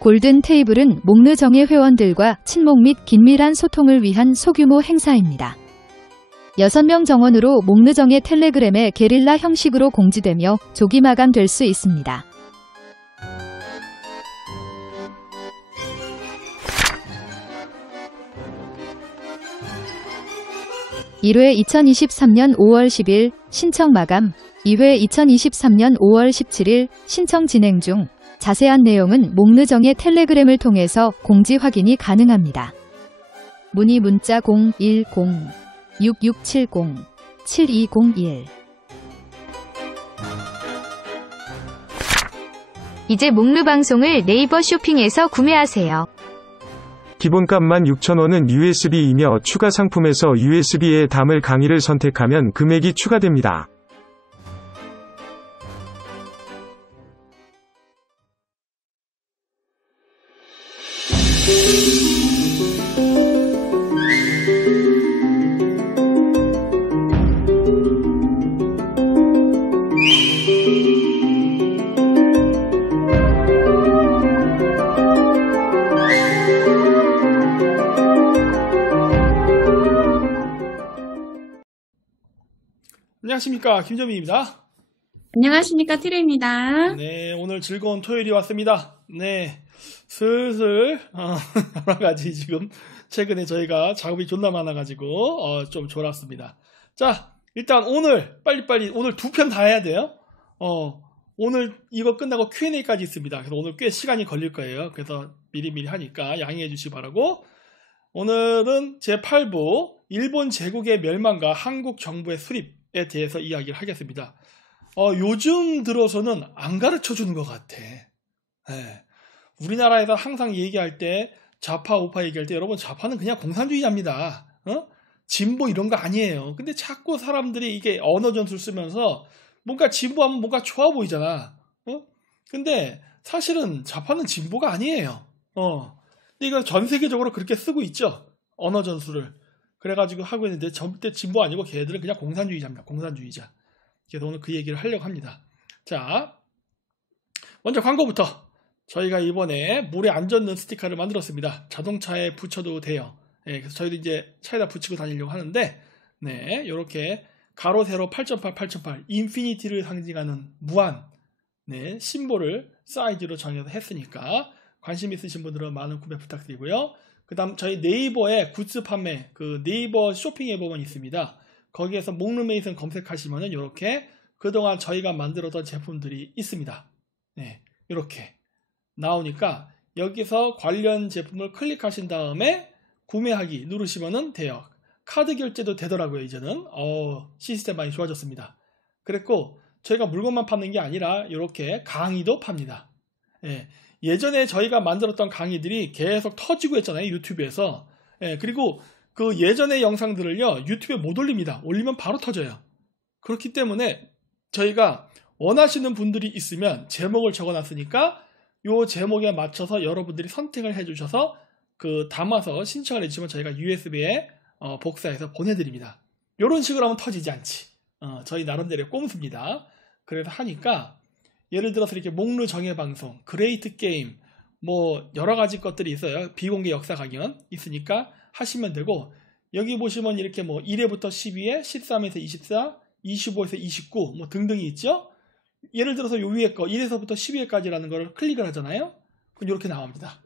골든 테이블은 목르정예 회원들과 친목 및 긴밀한 소통을 위한 소규모 행사입니다. 6명 정원으로 목르정예 텔레그램에 게릴라 형식으로 공지되며 조기 마감될 수 있습니다. 1회 2023년 5월 10일 신청 마감, 2회 2023년 5월 17일 신청 진행 중. 자세한 내용은 목르정예 텔레그램을 통해서 공지 확인이 가능합니다. 문의 문자 010-6670-7201. 이제 목르 방송을 네이버 쇼핑에서 구매하세요. 기본값만 6,000원은 USB이며 추가 상품에서 USB에 담을 강의를 선택하면 금액이 추가됩니다. 안녕하십니까, 김정민입니다. 안녕하십니까, 티르입니다. 네, 오늘 즐거운 토요일이 왔습니다. 네, 슬슬 여러 가지 지금 최근에 저희가 작업이 존나 많아가지고 좀 졸았습니다. 자, 일단 오늘 빨리빨리 오늘 2편 다 해야 돼요. 오늘 이거 끝나고 Q&A까지 있습니다. 그래서 오늘 꽤 시간이 걸릴 거예요. 그래서 미리미리 하니까 양해해 주시기 바라고. 오늘은 제8부 일본 제국의 멸망과 한국 정부의 수립에 대해서 이야기를 하겠습니다. 요즘 들어서는 안 가르쳐 주는 것 같아. 네. 우리나라에서 항상 얘기할 때 좌파 우파 얘기할 때 여러분, 좌파는 그냥 공산주의자입니다. 진보 이런 거 아니에요. 근데 자꾸 사람들이 이게 언어 전술 쓰면서 뭔가 진보하면 뭔가 좋아 보이잖아. 근데 사실은 좌파는 진보가 아니에요. 근데 이거 전 세계적으로 그렇게 쓰고 있죠. 언어 전술을. 그래가지고 하고 있는데 절대 진보 아니고 걔들은 그냥 공산주의자입니다. 공산주의자. 그래서 오늘 그 얘기를 하려고 합니다. 자, 먼저 광고부터. 저희가 이번에 물에 안 젖는 스티커를 만들었습니다. 자동차에 붙여도 돼요. 네, 그래서 저희도 이제 차에다 붙이고 다니려고 하는데, 네, 요렇게 가로 세로 8.8, 8.8 인피니티를 상징하는 무한, 네, 심볼을 사이즈로 정해서 했으니까 관심 있으신 분들은 많은 구매 부탁드리고요. 그 다음 저희 네이버에 굿즈 판매, 그 네이버 쇼핑 앱 보면 있습니다. 거기에서 목르메이슨 검색하시면은 이렇게 그동안 저희가 만들었던 제품들이 있습니다. 네, 이렇게 나오니까 여기서 관련 제품을 클릭하신 다음에 구매하기 누르시면은 돼요. 카드 결제도 되더라고요, 이제는. 시스템 많이 좋아졌습니다. 그랬고 저희가 물건만 파는 게 아니라 이렇게 강의도 팝니다. 예, 예전에 저희가 만들었던 강의들이 계속 터지고 했잖아요, 유튜브에서. 예, 그리고 그 예전의 영상들을요, 유튜브에 못 올립니다. 올리면 바로 터져요. 그렇기 때문에 저희가 원하시는 분들이 있으면 제목을 적어놨으니까 요 제목에 맞춰서 여러분들이 선택을 해주셔서 그 담아서 신청을 해주시면 저희가 USB에 복사해서 보내드립니다. 이런 식으로 하면 터지지 않지. 저희 나름대로의 꼼수입니다. 그래서 하니까 예를 들어서 이렇게 목르 정예 방송, 그레이트 게임, 뭐 여러 가지 것들이 있어요. 비공개 역사 강연 있으니까 하시면 되고, 여기 보시면 이렇게 뭐 1회부터 12회, 13에서 24, 25에서 29 뭐 등등이 있죠. 예를 들어서 요 위에 거 1에서부터 12회까지라는 걸 클릭을 하잖아요. 그럼 이렇게 나옵니다.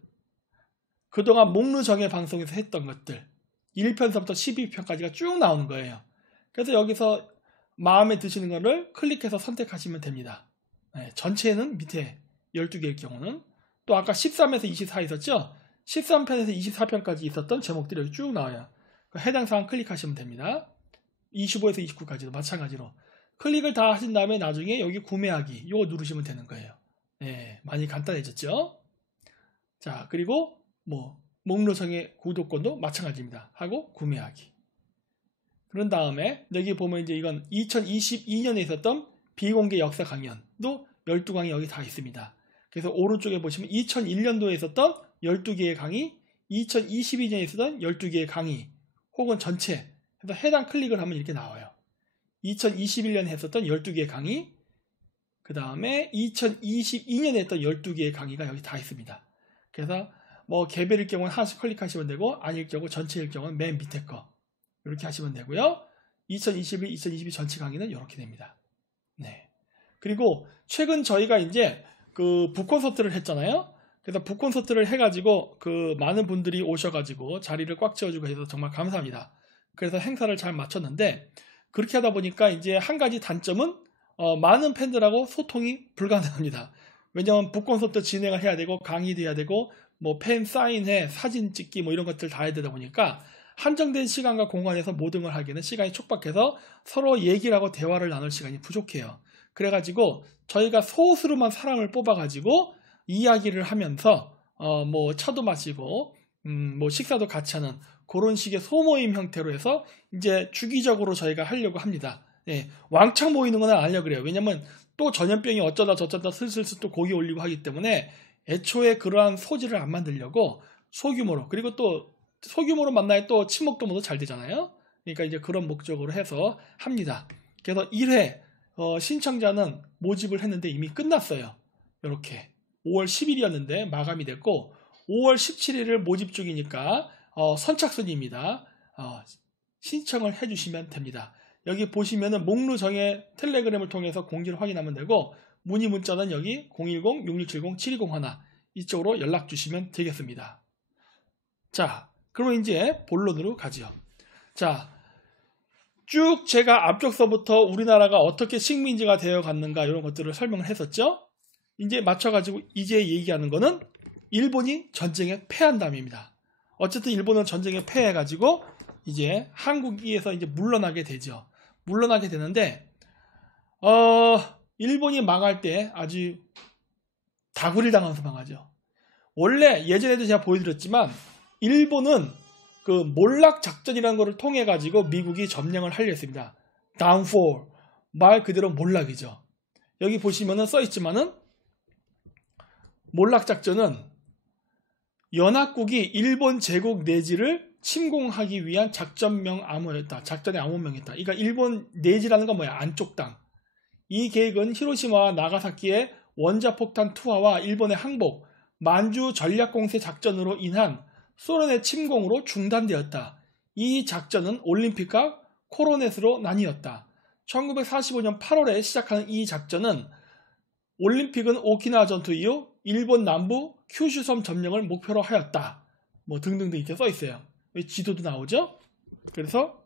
그동안 목르 정예 방송에서 했던 것들 1편서부터 12편까지가 쭉 나오는 거예요. 그래서 여기서 마음에 드시는 거를 클릭해서 선택하시면 됩니다. 네, 전체는 밑에 12개일 경우는 또 아까 13에서 24 있었죠? 13편에서 24편까지 있었던 제목들이 여기 쭉 나와요. 해당 사항 클릭하시면 됩니다. 25에서 29까지도 마찬가지로 클릭을 다 하신 다음에 나중에 여기 구매하기 이거 누르시면 되는 거예요. 네, 많이 간단해졌죠? 자, 그리고 뭐 목르 정예 구독권도 마찬가지입니다. 하고 구매하기. 그런 다음에 여기 보면 이제 이건 2022년에 있었던 비공개 역사 강연도 12강이 여기 다 있습니다. 그래서 오른쪽에 보시면 2001년도에 있었던 12개의 강의, 2022년에 있었던 12개의 강의, 혹은 전체 해서 해당 클릭을 하면 이렇게 나와요. 2021년에 했었던 12개의 강의, 그 다음에 2022년에 했던 12개의 강의가 여기 다 있습니다. 그래서 뭐 개별일 경우는 하나씩 클릭하시면 되고 아닐 경우 전체일 경우는 맨 밑에 거 이렇게 하시면 되고요. 2021, 2022 전체 강의는 이렇게 됩니다. 네. 그리고 최근 저희가 이제 그 북콘서트를 했잖아요. 그래서 북콘서트를 해가지고 그 많은 분들이 오셔가지고 자리를 꽉 채워주고 해서 정말 감사합니다. 그래서 행사를 잘 마쳤는데 그렇게 하다 보니까 이제 한 가지 단점은 많은 팬들하고 소통이 불가능합니다. 왜냐하면 북콘서트 진행을 해야 되고 강의도 해야 되고 뭐 팬 사인회, 사진 찍기 뭐 이런 것들 다 해야 되다 보니까 한정된 시간과 공간에서 모든 걸 하기에는 시간이 촉박해서 서로 얘기를 하고 대화를 나눌 시간이 부족해요. 그래가지고 저희가 소수로만 사람을 뽑아가지고 이야기를 하면서 뭐 차도 마시고 뭐 식사도 같이 하는 그런 식의 소모임 형태로 해서 이제 주기적으로 저희가 하려고 합니다. 예, 왕창 모이는 건 안 하려고 그래요. 왜냐면 또 전염병이 어쩌다 저쩌다 슬슬 또 고기 올리고 하기 때문에 애초에 그러한 소지를 안 만들려고 소규모로, 그리고 또 소규모로 만나야 또 친목도모도 잘 되잖아요. 그러니까 이제 그런 목적으로 해서 합니다. 그래서 1회 신청자는 모집을 했는데 이미 끝났어요. 이렇게 5월 10일이었는데 마감이 됐고 5월 17일을 모집 중이니까 선착순입니다. 신청을 해주시면 됩니다. 여기 보시면은 목루정의 텔레그램을 통해서 공지를 확인하면 되고 문의 문자는 여기 010-6670-7201 이쪽으로 연락 주시면 되겠습니다. 자, 그러면 이제 본론으로 가죠. 자, 쭉 제가 앞쪽서부터 우리나라가 어떻게 식민지가 되어 갔는가 이런 것들을 설명을 했었죠. 이제 맞춰가지고 이제 얘기하는 거는 일본이 전쟁에 패한 다음입니다. 어쨌든 일본은 전쟁에 패해가지고 이제 한국에서 이제 물러나게 되죠. 물러나게 되는데 일본이 망할 때 아주 다구리를 당하면서 망하죠. 원래 예전에도 제가 보여드렸지만 일본은 그 몰락 작전이라는 것을 통해 가지고 미국이 점령을 하려 했습니다. downfall, 말 그대로 몰락이죠. 여기 보시면은 써 있지만은 몰락 작전은 연합국이 일본 제국 내지를 침공하기 위한 작전명 암호였다. 작전의 암호명이었다. 그러니까 일본 내지라는 건 뭐야? 안쪽 땅. 이 계획은 히로시마와 나가사키의 원자폭탄 투하와 일본의 항복, 만주 전략공세 작전으로 인한 소련의 침공으로 중단되었다. 이 작전은 올림픽과 코로넷으로 나뉘었다. 1945년 8월에 시작하는 이 작전은 올림픽은 오키나와 전투 이후 일본 남부 큐슈섬 점령을 목표로 하였다. 뭐 등등등 이렇게 써 있어요. 지도도 나오죠? 그래서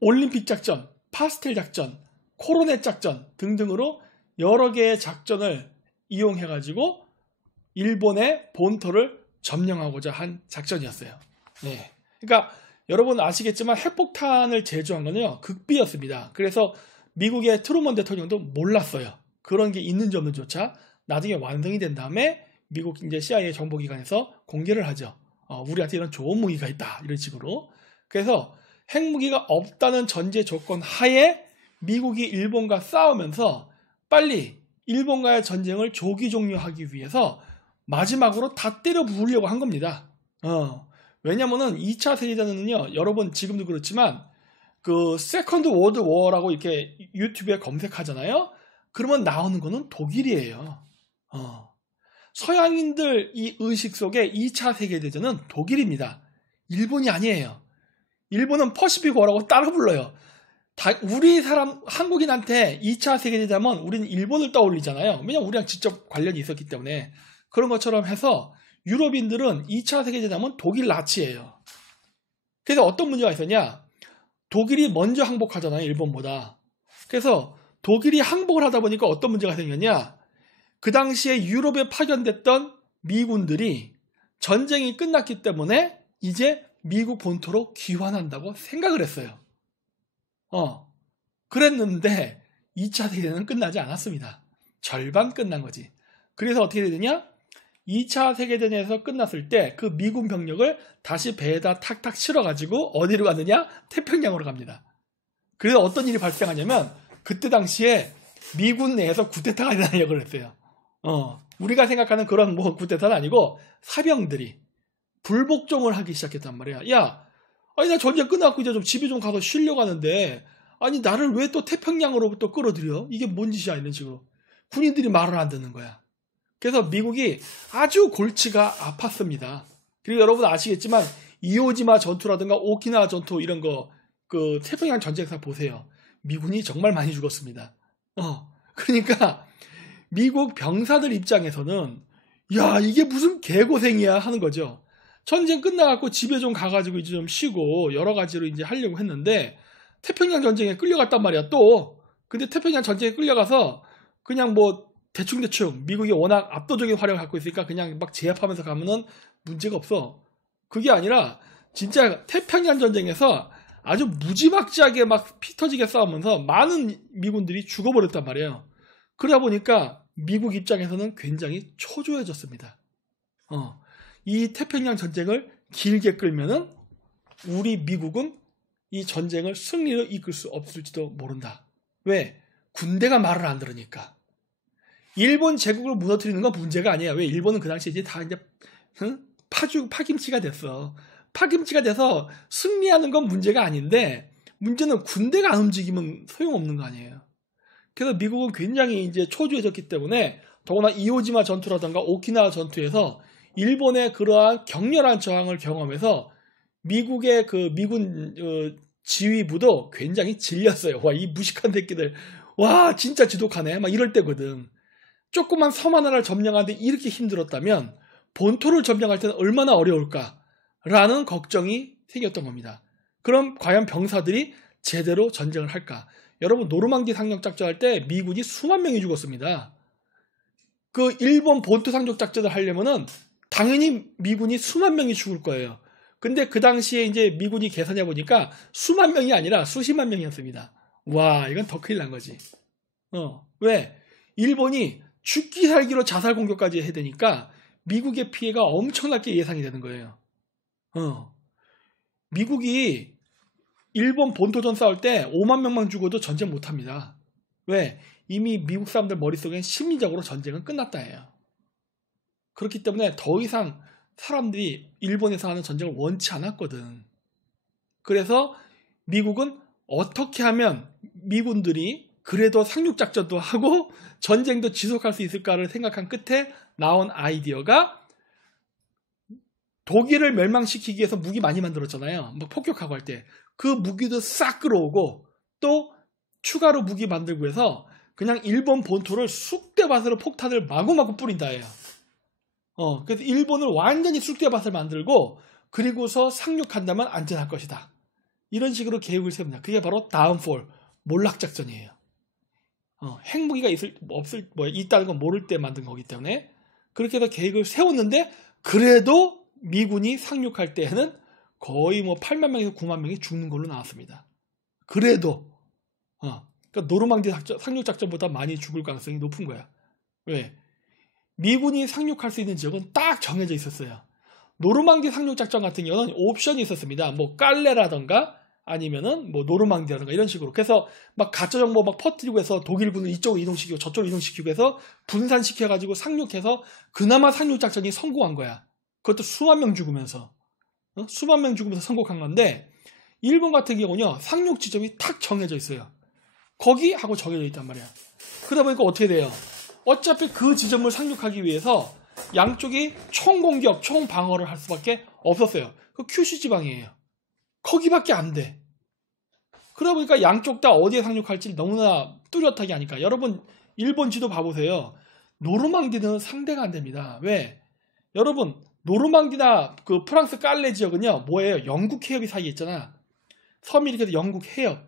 올림픽 작전, 파스텔 작전, 코로넷 작전 등등으로 여러 개의 작전을 이용해가지고 일본의 본토를 점령하고자 한 작전이었어요. 네. 그러니까 여러분 아시겠지만 핵폭탄을 제조한 거는요 극비였습니다. 그래서 미국의 트루먼 대통령도 몰랐어요. 그런 게 있는지 없는지조차 나중에 완성이 된 다음에 미국 이제 CIA 정보기관에서 공개를 하죠. 우리한테 이런 좋은 무기가 있다 이런 식으로. 그래서 핵무기가 없다는 전제 조건 하에 미국이 일본과 싸우면서 빨리 일본과의 전쟁을 조기 종료하기 위해서 마지막으로 다 때려 부으려고 한 겁니다. 왜냐면은 2차 세계대전은요, 여러분 지금도 그렇지만 그 세컨드 월드 워라고 이렇게 유튜브에 검색하잖아요. 그러면 나오는 거는 독일이에요. 서양인들 이 의식 속에 2차 세계대전은 독일입니다. 일본이 아니에요. 일본은 퍼시픽 워라고 따로 불러요. 우리 사람 한국인한테 2차 세계대전은 우리는 일본을 떠올리잖아요. 왜냐면 우리랑 직접 관련이 있었기 때문에. 그런 것처럼 해서 유럽인들은 2차 세계대전은 독일 나치예요. 그래서 어떤 문제가 있었냐? 독일이 먼저 항복하잖아요, 일본보다. 그래서 독일이 항복을 하다 보니까 어떤 문제가 생겼냐? 그 당시에 유럽에 파견됐던 미군들이 전쟁이 끝났기 때문에 이제 미국 본토로 귀환한다고 생각을 했어요. 그랬는데 2차 세계대전은 끝나지 않았습니다. 절반 끝난 거지. 그래서 어떻게 되느냐? 2차 세계대전에서 끝났을 때 그 미군 병력을 다시 배에다 탁탁 실어가지고 어디로 가느냐? 태평양으로 갑니다. 그래서 어떤 일이 발생하냐면 그때 당시에 미군 내에서 쿠데타가 일어나려고 그랬어요. 우리가 생각하는 그런 뭐 쿠데타는 아니고 사병들이 불복종을 하기 시작했단 말이야. 야, 아니 나 전쟁 끝났고 이제 좀 집에 좀 가서 쉬려고 하는데 아니 나를 왜 또 태평양으로 또 끌어들여? 이게 뭔 짓이야 이런 식으로. 군인들이 말을 안 듣는 거야. 그래서 미국이 아주 골치가 아팠습니다. 그리고 여러분 아시겠지만 이오지마 전투라든가 오키나와 전투 이런 거 그 태평양 전쟁에서 보세요. 미군이 정말 많이 죽었습니다. 그러니까 미국 병사들 입장에서는 야 이게 무슨 개고생이야 하는 거죠. 전쟁 끝나갖고 집에 좀 가가지고 이제 좀 쉬고 여러 가지로 이제 하려고 했는데 태평양 전쟁에 끌려갔단 말이야 또. 근데 태평양 전쟁에 끌려가서 그냥 뭐 대충대충 미국이 워낙 압도적인 화력을 갖고 있으니까 그냥 막 제압하면서 가면은 문제가 없어. 그게 아니라 진짜 태평양 전쟁에서 아주 무지막지하게 막 피 터지게 싸우면서 많은 미군들이 죽어버렸단 말이에요. 그러다 보니까 미국 입장에서는 굉장히 초조해졌습니다. 이 태평양 전쟁을 길게 끌면은 우리 미국은 이 전쟁을 승리로 이끌 수 없을지도 모른다. 왜? 군대가 말을 안 들으니까. 일본 제국을 무너뜨리는 건 문제가 아니야. 왜? 일본은 그 당시에 이제 다 이제 파김치가 됐어. 파김치가 돼서 승리하는 건 문제가 아닌데 문제는 군대가 안 움직이면 소용없는 거 아니에요. 그래서 미국은 굉장히 이제 초조해졌기 때문에 더구나 이오지마 전투라든가 오키나와 전투에서 일본의 그러한 격렬한 저항을 경험해서 미국의 그 미군 지휘부도 굉장히 질렸어요. 와, 이 무식한 새끼들. 와, 진짜 지독하네. 막 이럴 때거든. 조그만 섬 하나를 점령하는데 이렇게 힘들었다면 본토를 점령할 때는 얼마나 어려울까라는 걱정이 생겼던 겁니다. 그럼 과연 병사들이 제대로 전쟁을 할까? 여러분 노르망디 상륙 작전할 때 미군이 수만 명이 죽었습니다. 그 일본 본토 상륙 작전을 하려면은 당연히 미군이 수만 명이 죽을 거예요. 근데 그 당시에 이제 미군이 계산해 보니까 수만 명이 아니라 수십만 명이었습니다. 와, 이건 더 큰일 난 거지. 왜? 일본이 죽기 살기로 자살 공격까지 해야 되니까 미국의 피해가 엄청나게 예상이 되는 거예요. 미국이 일본 본토전 싸울 때 5만 명만 죽어도 전쟁 못 합니다. 왜? 이미 미국 사람들 머릿속엔 심리적으로 전쟁은 끝났다예요. 그렇기 때문에 더 이상 사람들이 일본에서 하는 전쟁을 원치 않았거든. 그래서 미국은 어떻게 하면 미군들이 그래도 상륙작전도 하고 전쟁도 지속할 수 있을까를 생각한 끝에 나온 아이디어가 독일을 멸망시키기 위해서 무기 많이 만들었잖아요. 뭐 폭격하고 할 때. 그 무기도 싹 끌어오고 또 추가로 무기 만들고 해서 그냥 일본 본토를 쑥대밭으로 폭탄을 마구마구 뿌린다예요. 그래서 일본을 완전히 쑥대밭을 만들고 그리고서 상륙한다면 안전할 것이다. 이런 식으로 계획을 세웁니다. 그게 바로 다운폴, 몰락작전이에요. 핵무기가 있다는 건 모를 때 만든 거기 때문에 그렇게 해서 계획을 세웠는데 그래도 미군이 상륙할 때에는 거의 뭐 8만 명에서 9만 명이 죽는 걸로 나왔습니다. 그래도 그러니까 노르망디 상륙작전보다 많이 죽을 가능성이 높은 거야. 왜? 미군이 상륙할 수 있는 지역은 딱 정해져 있었어요. 노르망디 상륙작전 같은 경우는 옵션이 있었습니다. 뭐 깔레라던가 아니면은 뭐 노르망디라던가 이런 식으로. 그래서 막 가짜 정보 막 퍼뜨리고 해서 독일군을 이쪽으로 이동시키고 저쪽으로 이동시키고 해서 분산시켜가지고 상륙해서 그나마 상륙작전이 성공한 거야. 그것도 수만 명 죽으면서. 수만 명 죽으면서 성공한 건데 일본 같은 경우는요. 상륙 지점이 탁 정해져 있어요. 거기 하고 정해져 있단 말이야. 그러다 보니까 어떻게 돼요? 어차피 그 지점을 상륙하기 위해서 양쪽이 총공격, 총방어를 할 수밖에 없었어요. 그 큐슈 지방이에요. 거기밖에 안 돼. 그러다 보니까 양쪽 다 어디에 상륙할지 너무나 뚜렷하게 하니까 여러분 일본 지도 봐보세요. 노르망디는 상대가 안 됩니다. 왜? 여러분 노르망디나 그 프랑스 깔레 지역은요. 뭐예요? 영국 해협이 사이에 있잖아. 섬이 이렇게 해서 영국 해협.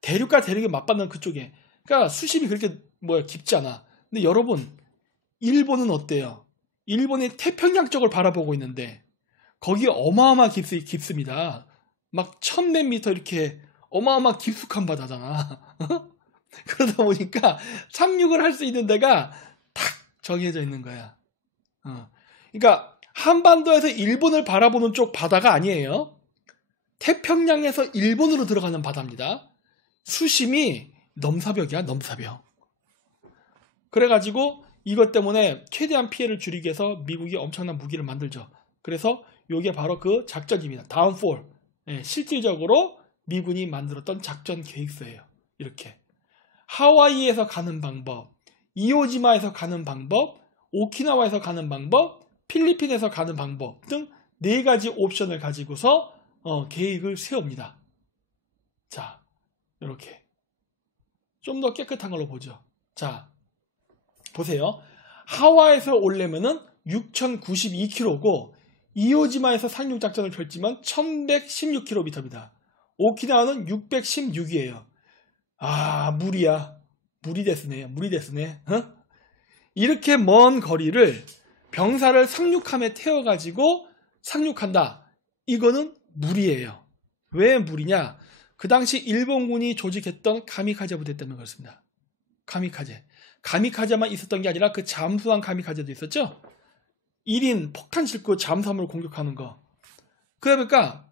대륙과 대륙이 맞받는 그쪽에. 그러니까 수심이 그렇게 깊지 않아. 근데 여러분 일본은 어때요? 일본이 태평양 쪽을 바라보고 있는데 거기 어마어마하게 깊습니다. 막 1000몇 미터 이렇게 어마어마 깊숙한 바다잖아. 그러다 보니까 상륙을 할 수 있는 데가 탁 정해져 있는 거야. 그러니까 한반도에서 일본을 바라보는 쪽 바다가 아니에요. 태평양에서 일본으로 들어가는 바다입니다. 수심이 넘사벽이야, 넘사벽. 그래가지고 이것 때문에 최대한 피해를 줄이기 위해서 미국이 엄청난 무기를 만들죠. 그래서 이게 바로 그 작전입니다. 다운폴. 실질적으로 미군이 만들었던 작전 계획서예요. 이렇게. 하와이에서 가는 방법, 이오지마에서 가는 방법, 오키나와에서 가는 방법, 필리핀에서 가는 방법 등 4가지 옵션을 가지고서 계획을 세웁니다. 자, 이렇게 좀 더 깨끗한 걸로 보죠. 자, 보세요. 하와이에서 오려면은 6,092km고 이오지마에서 상륙작전을 펼치면 1,116km입니다. 오키나와는 616이에요. 아, 무리야. 무리됐으네. 이렇게 먼 거리를 병사를 상륙함에 태워가지고 상륙한다. 이거는 무리예요. 왜 무리냐? 그 당시 일본군이 조직했던 가미카제 부대 때문에 그렇습니다. 가미카제만 있었던 게 아니라 그 잠수함 가미카제도 있었죠? 1인 폭탄 싣고 잠수함을 공격하는 거. 그러니까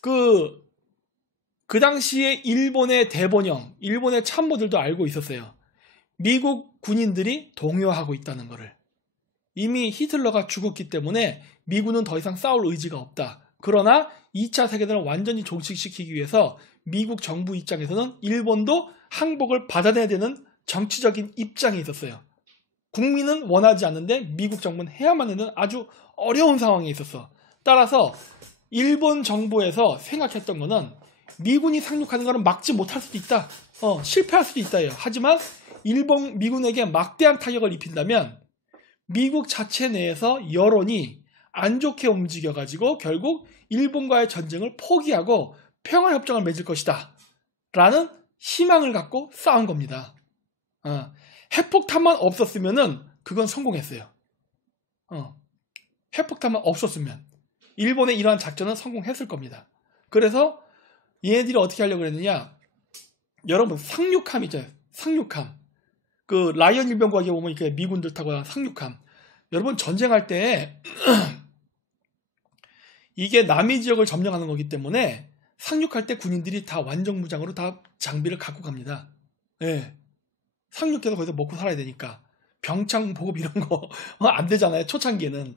그 당시에 일본의 대본영, 일본의 참모들도 알고 있었어요. 미국 군인들이 동요하고 있다는 거를. 이미 히틀러가 죽었기 때문에 미군은 더 이상 싸울 의지가 없다. 그러나 2차 세계대전을 완전히 종식시키기 위해서 미국 정부 입장에서는 일본도 항복을 받아내야 되는 정치적인 입장에 있었어요. 국민은 원하지 않는데 미국 정부는 해야만 하는 아주 어려운 상황에 있었어. 따라서 일본 정부에서 생각했던 거는 미군이 상륙하는 것은 막지 못할 수도 있다. 실패할 수도 있다예요. 하지만 미군에게 막대한 타격을 입힌다면 미국 자체 내에서 여론이 안 좋게 움직여가지고 결국 일본과의 전쟁을 포기하고 평화협정을 맺을 것이다. 라는 희망을 갖고 싸운 겁니다. 핵폭탄만 없었으면은 그건 성공했어요. 핵폭탄만 없었으면 일본의 이러한 작전은 성공했을 겁니다. 그래서 얘네들이 어떻게 하려고 그랬느냐? 여러분 상륙함 있잖아요. 상륙함. 그 라이언 일병과에 보면 이렇게 미군들 타고 상륙함. 여러분 전쟁할 때 이게 남의 지역을 점령하는 거기 때문에 상륙할 때 군인들이 다 완전무장으로 다 장비를 갖고 갑니다. 예. 상륙해서 거기서 먹고 살아야 되니까 병창 보급 이런 거 안 되잖아요. 초창기에는.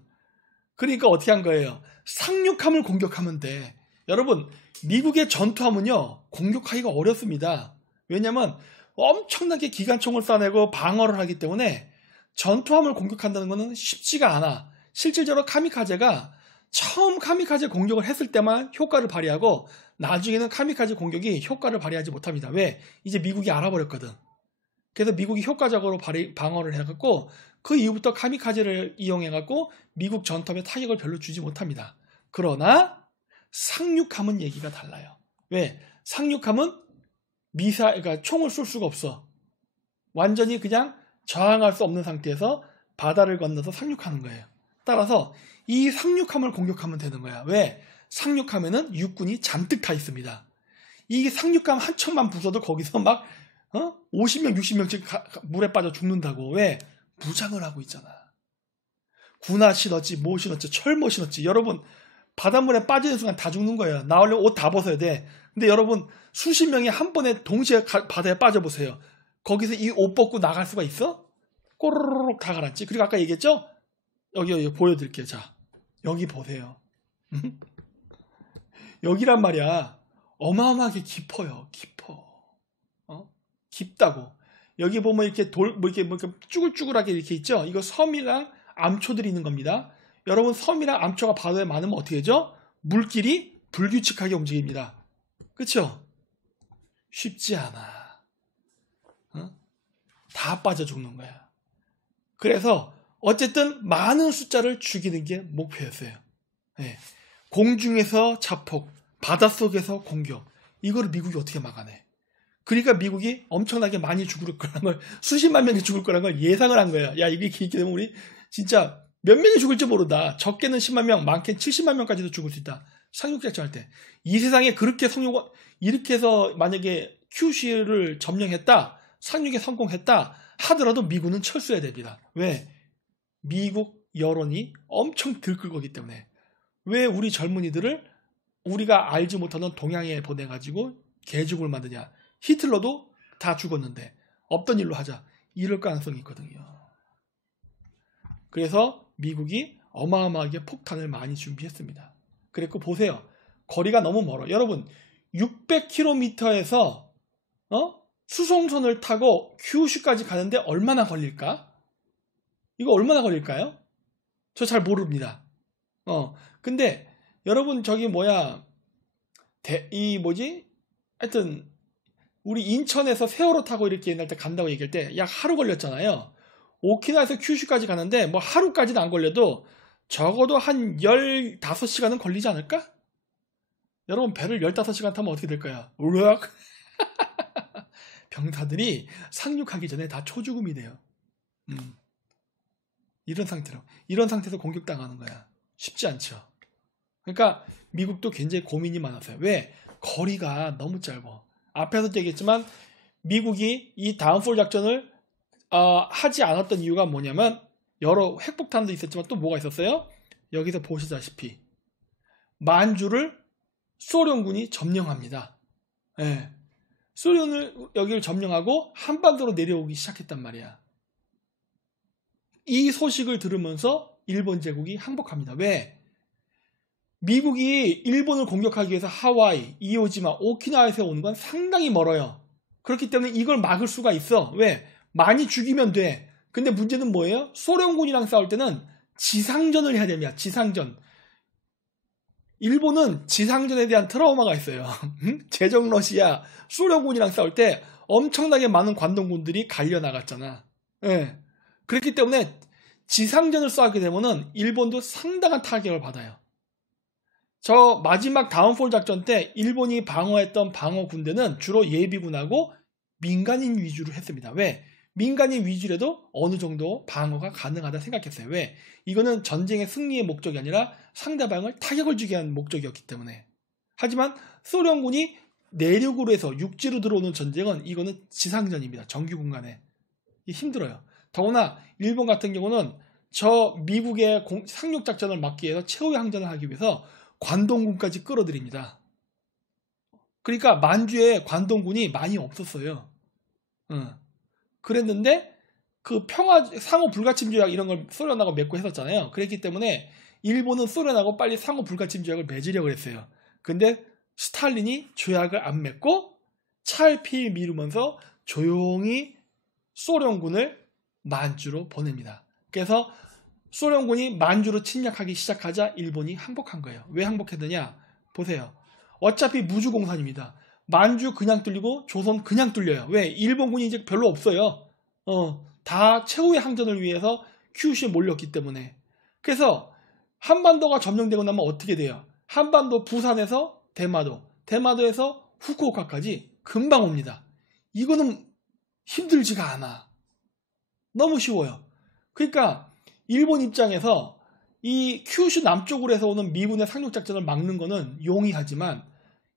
그러니까 어떻게 한 거예요? 상륙함을 공격하면 돼. 여러분 미국의 전투함은요 공격하기가 어렵습니다. 왜냐면 엄청나게 기관총을 쏴내고 방어를 하기 때문에 전투함을 공격한다는 것은 쉽지가 않아. 실질적으로 카미카제가 처음 카미카제 공격을 했을 때만 효과를 발휘하고 나중에는 카미카제 공격이 효과를 발휘하지 못합니다. 왜? 이제 미국이 알아버렸거든. 그래서 미국이 효과적으로 방어를 해갖고 그 이후부터 카미카제를 이용해갖고 미국 전투함에 타격을 별로 주지 못합니다. 그러나 상륙함은 얘기가 달라요. 왜? 상륙함은 그러니까 총을 쏠 수가 없어. 완전히 그냥 저항할 수 없는 상태에서 바다를 건너서 상륙하는 거예요. 따라서 이 상륙함을 공격하면 되는 거야. 왜? 상륙함에는 육군이 잔뜩 타 있습니다. 이 상륙함 한 척만 부숴도 거기서 막 50명, 60명씩 물에 빠져 죽는다고. 왜? 무장을 하고 있잖아. 군화 신었지, 뭐 신었지, 철모 신었지. 여러분 바닷물에 빠지는 순간 다 죽는 거예요. 나오려면 옷 다 벗어야 돼. 근데 여러분 수십 명이 한 번에 동시에 바다에 빠져보세요. 거기서 이 옷 벗고 나갈 수가 있어? 꼬르륵 다 가라앉지. 그리고 아까 얘기했죠? 여기 보여드릴게요. 자, 여기 보세요. 여기란 말이야. 어마어마하게 깊어요. 깊어. 깊다고. 여기 보면 이렇게 이렇게 쭈글쭈글하게 이렇게 있죠? 이거 섬이랑 암초들이 있는 겁니다. 여러분 섬이랑 암초가 바다에 많으면 어떻게 되죠? 물길이 불규칙하게 움직입니다. 그쵸? 쉽지 않아. 다 빠져 죽는 거야. 그래서 어쨌든 많은 숫자를 죽이는 게 목표였어요. 네. 공중에서 자폭, 바닷속에서 공격. 이거를 미국이 어떻게 막아내? 그러니까 미국이 엄청나게 많이 죽을 거라는 걸, 수십만 명이 죽을 거라는 걸 예상을 한 거야. 야, 이게 길게 되면 우리 진짜 몇 명이 죽을지 모른다. 적게는 10만 명, 많게는 70만 명까지도 죽을 수 있다. 상륙작전 할 때. 이 세상에 그렇게 이렇게 해서 만약에 큐슈를 점령했다, 상륙에 성공했다 하더라도 미군은 철수해야 됩니다. 왜? 미국 여론이 엄청 들끓 거기 때문에. 왜 우리 젊은이들을 우리가 알지 못하는 동양에 보내가지고 개죽을 만드냐. 히틀러도 다 죽었는데 없던 일로 하자. 이럴 가능성이 있거든요. 그래서 미국이 어마어마하게 폭탄을 많이 준비했습니다. 그랬고 보세요. 거리가 너무 멀어. 여러분 600km에서 수송선을 타고 큐슈까지 가는데 얼마나 걸릴까? 이거 얼마나 걸릴까요? 저 잘 모릅니다. 근데 여러분 저기 하여튼 우리 인천에서 세월호 타고 이렇게 옛날 때 간다고 얘기할 때 약 하루 걸렸잖아요. 오키나와에서 큐슈까지 가는데 뭐 하루까지는 안 걸려도 적어도 한 15시간은 걸리지 않을까? 여러분 배를 15시간 타면 어떻게 될까요? 으악! 병사들이 상륙하기 전에 다 초죽음이 돼요. 이런 상태에서 공격당하는 거야. 쉽지 않죠. 그러니까 미국도 굉장히 고민이 많았어요. 왜? 거리가 너무 짧아. 앞에서 얘기했지만 미국이 이 다운폴 작전을 하지 않았던 이유가 뭐냐면 여러 핵폭탄도 있었지만 또 뭐가 있었어요? 여기서 보시다시피 만주를 소련군이 점령합니다. 예. 소련을 여기를 점령하고 한반도로 내려오기 시작했단 말이야. 이 소식을 들으면서 일본 제국이 항복합니다. 왜? 미국이 일본을 공격하기 위해서 하와이, 이오지마, 오키나와에서 오는 건 상당히 멀어요. 그렇기 때문에 이걸 막을 수가 있어. 왜? 많이 죽이면 돼. 근데 문제는 뭐예요? 소련군이랑 싸울 때는 지상전을 해야 됩니다. 지상전. 일본은 지상전에 대한 트라우마가 있어요. 제정 러시아, 소련군이랑 싸울 때 엄청나게 많은 관동군들이 갈려나갔잖아. 예. 그렇기 때문에 지상전을 싸우게 되면은 일본도 상당한 타격을 받아요. 저 마지막 다운폴 작전 때 일본이 방어했던 방어 군대는 주로 예비군하고 민간인 위주로 했습니다. 왜? 민간인 위주라도 어느 정도 방어가 가능하다 생각했어요. 왜? 이거는 전쟁의 승리의 목적이 아니라 상대방을 타격을 주게 한 목적이었기 때문에. 하지만 소련군이 내륙으로 해서 육지로 들어오는 전쟁은 이거는 지상전입니다. 정규군 간에. 힘들어요. 더구나 일본 같은 경우는 저 미국의 상륙작전을 막기 위해서 최후의 항전을 하기 위해서 관동군까지 끌어들입니다. 그러니까 만주에 관동군이 많이 없었어요. 그랬는데 그 상호 불가침 조약 이런 걸 소련하고 맺고 했었잖아요. 그랬기 때문에 일본은 소련하고 빨리 상호 불가침 조약을 맺으려고 했어요. 근데 스탈린이 조약을 안 맺고 차일피일 미루면서 조용히 소련군을 만주로 보냅니다. 그래서 소련군이 만주로 침략하기 시작하자 일본이 항복한 거예요. 왜 항복했느냐? 보세요. 어차피 무주공산입니다. 만주 그냥 뚫리고 조선 그냥 뚫려요. 왜? 일본군이 이제 별로 없어요. 다 최후의 항전을 위해서 큐슈에 몰렸기 때문에. 그래서 한반도가 점령되고 나면 어떻게 돼요? 한반도 부산에서 대마도, 대마도에서 후쿠오카까지 금방 옵니다. 이거는 힘들지가 않아. 너무 쉬워요. 그러니까 일본 입장에서 이 큐슈 남쪽으로 해서 오는 미군의 상륙작전을 막는 거는 용이하지만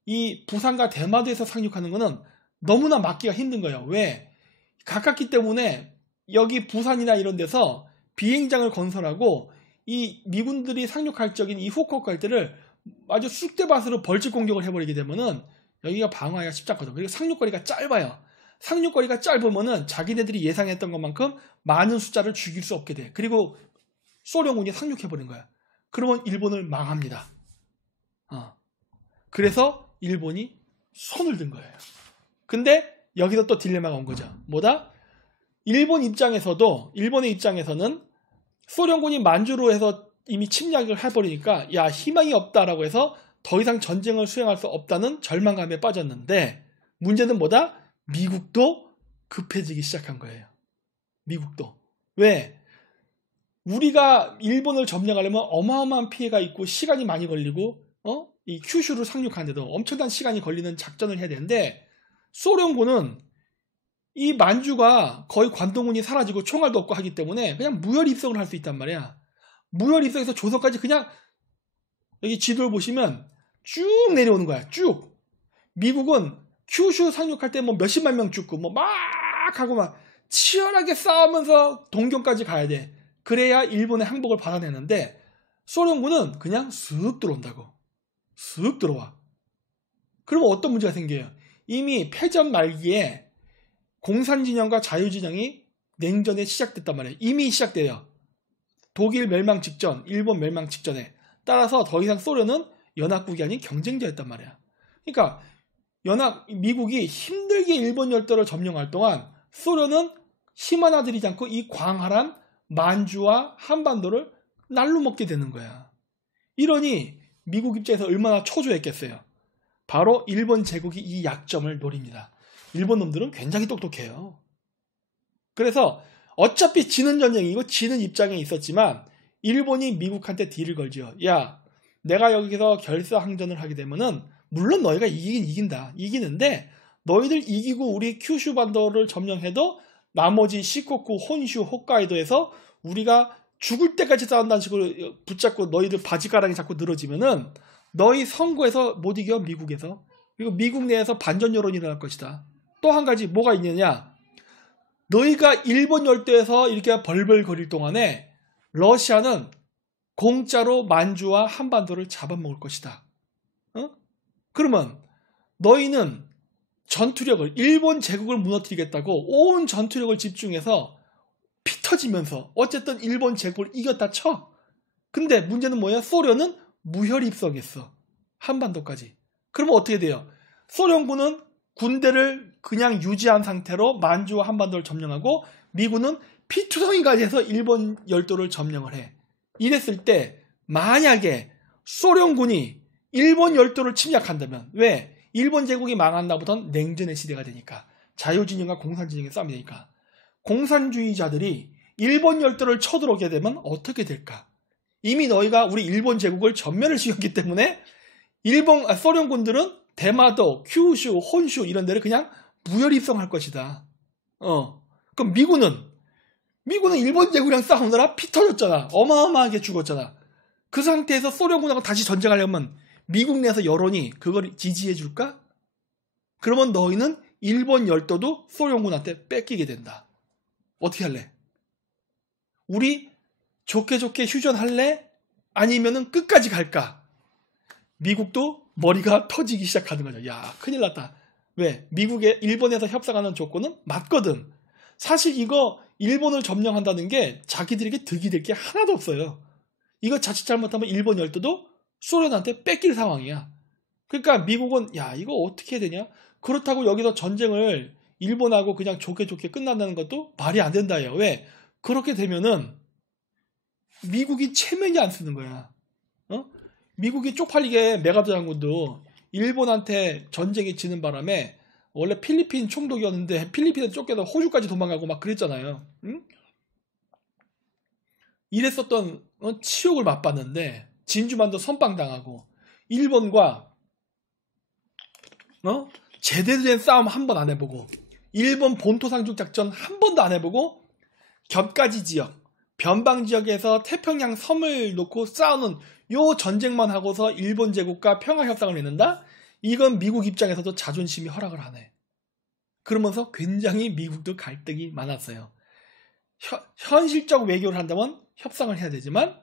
이 부산과 대마도에서 상륙하는 거는 너무나 막기가 힘든 거예요. 왜? 가깝기 때문에 여기 부산이나 이런 데서 비행장을 건설하고 이 미군들이 상륙할 적인 이 후쿠오카 일대를 아주 쑥대밭으로 벌집 공격을 해버리게 되면은 여기가 방어하기가 쉽지 않거든. 그리고 상륙거리가 짧아요. 상륙거리가 짧으면은 자기네들이 예상했던 것만큼 많은 숫자를 죽일 수 없게 돼. 그리고 소련군이 상륙해버린 거야. 그러면 일본을 망합니다. 그래서 일본이 손을 든 거예요. 근데 여기서 또 딜레마가 온 거죠. 뭐다? 일본의 입장에서는 소련군이 만주로 해서 이미 침략을 해버리니까 야 희망이 없다라고 해서 더 이상 전쟁을 수행할 수 없다는 절망감에 빠졌는데 문제는 뭐다? 미국도 급해지기 시작한 거예요. 미국도. 왜? 우리가 일본을 점령하려면 어마어마한 피해가 있고 시간이 많이 걸리고 이 큐슈를 상륙하는데도 엄청난 시간이 걸리는 작전을 해야 되는데 소련군은 이 만주가 거의 관동군이 사라지고 총알도 없고 하기 때문에 그냥 무혈 입성을 할 수 있단 말이야. 무혈 입성에서 조선까지 그냥 여기 지도를 보시면 쭉 내려오는 거야. 쭉. 미국은 큐슈 상륙할 때 뭐 몇십만 명 죽고 뭐 막 하고 막 치열하게 싸우면서 동경까지 가야 돼. 그래야 일본의 항복을 받아내는데 소련군은 그냥 쓱 들어온다고. 쓱 들어와. 그러면 어떤 문제가 생겨요? 이미 패전 말기에 공산진영과 자유진영이 냉전에 시작됐단 말이에요. 이미 시작돼요. 독일 멸망 직전, 일본 멸망 직전에. 따라서 더 이상 소련은 연합국이 아닌 경쟁자였단 말이야. 그러니까 미국이 힘들게 일본 열도를 점령할 동안 소련은 힘 하나 들이지 않고 이 광활한 만주와 한반도를 날로 먹게 되는 거야. 이러니 미국 입장에서 얼마나 초조했겠어요. 바로 일본 제국이 이 약점을 노립니다. 일본 놈들은 굉장히 똑똑해요. 그래서 어차피 지는 전쟁이고 지는 입장에 있었지만 일본이 미국한테 딜을 걸죠. 야, 내가 여기서 결사항전을 하게 되면은 물론 너희가 이긴다. 이기는데 너희들 이기고 우리 큐슈 반도를 점령해도 나머지 시코쿠, 혼슈, 홋카이도에서 우리가 죽을 때까지 싸운다는 식으로 붙잡고 너희들 바지가랑이 자꾸 늘어지면은 너희 선거에서 못 이겨, 미국에서. 그리고 미국 내에서 반전 여론이 일어날 것이다. 또 한 가지 뭐가 있느냐? 너희가 일본 열도에서 이렇게 벌벌거릴 동안에 러시아는 공짜로 만주와 한반도를 잡아먹을 것이다. 그러면 너희는 전투력을, 일본 제국을 무너뜨리겠다고 온 전투력을 집중해서 피 터지면서 어쨌든 일본 제국을 이겼다 쳐. 근데 문제는 뭐야? 소련은 무혈 입성했어. 한반도까지. 그러면 어떻게 돼요? 소련군은 군대를 그냥 유지한 상태로 만주와 한반도를 점령하고 미군은 피투성이까지 해서 일본 열도를 점령을 해. 이랬을 때 만약에 소련군이 일본 열도를 침략한다면, 왜? 일본 제국이 망한 다음부터는 냉전의 시대가 되니까, 자유진영과 공산진영의 싸움이 되니까, 공산주의자들이 일본 열도를 쳐들어오게 되면 어떻게 될까? 이미 너희가 우리 일본 제국을 전면을 씌웠기 때문에 소련군들은 대마도, 큐슈, 혼슈 이런 데를 그냥 무혈 입성할 것이다. 그럼 미군은 일본 제국이랑 싸우느라 피 터졌잖아. 어마어마하게 죽었잖아. 그 상태에서 소련군하고 다시 전쟁하려면 미국 내에서 여론이 그걸 지지해 줄까? 그러면 너희는 일본 열도도 소련군한테 뺏기게 된다. 어떻게 할래? 우리 좋게 휴전할래? 아니면은 끝까지 갈까? 미국도 머리가 터지기 시작하는 거죠. 야, 큰일 났다. 왜? 일본에서 협상하는 조건은 맞거든. 사실 이거 일본을 점령한다는 게 자기들에게 득이 될 게 하나도 없어요. 이거 자칫 잘못하면 일본 열도도 소련한테 뺏길 상황이야. 그러니까 미국은 야, 이거 어떻게 해야 되냐? 그렇다고 여기서 전쟁을 일본하고 그냥 좋게 끝난다는 것도 말이 안 된다예요. 왜? 그렇게 되면은 미국이 체면이 안 쓰는 거야. 미국이 쪽팔리게 메가더 장군도 일본한테 전쟁에 지는 바람에 원래 필리핀 총독이었는데 필리핀에 쫓겨서 호주까지 도망가고 막 그랬잖아요. 응? 이랬었던 치욕을 맛봤는데 진주만도 선빵당하고 일본과 제대로 된 싸움 한 번 안 해보고 일본 본토 상륙 작전 한 번도 안 해보고 겹가지 지역, 변방 지역에서 태평양 섬을 놓고 싸우는 요 전쟁만 하고서 일본 제국과 평화 협상을 맺는다? 이건 미국 입장에서도 자존심이 허락을 하네. 그러면서 굉장히 미국도 갈등이 많았어요. 현실적 외교를 한다면 협상을 해야 되지만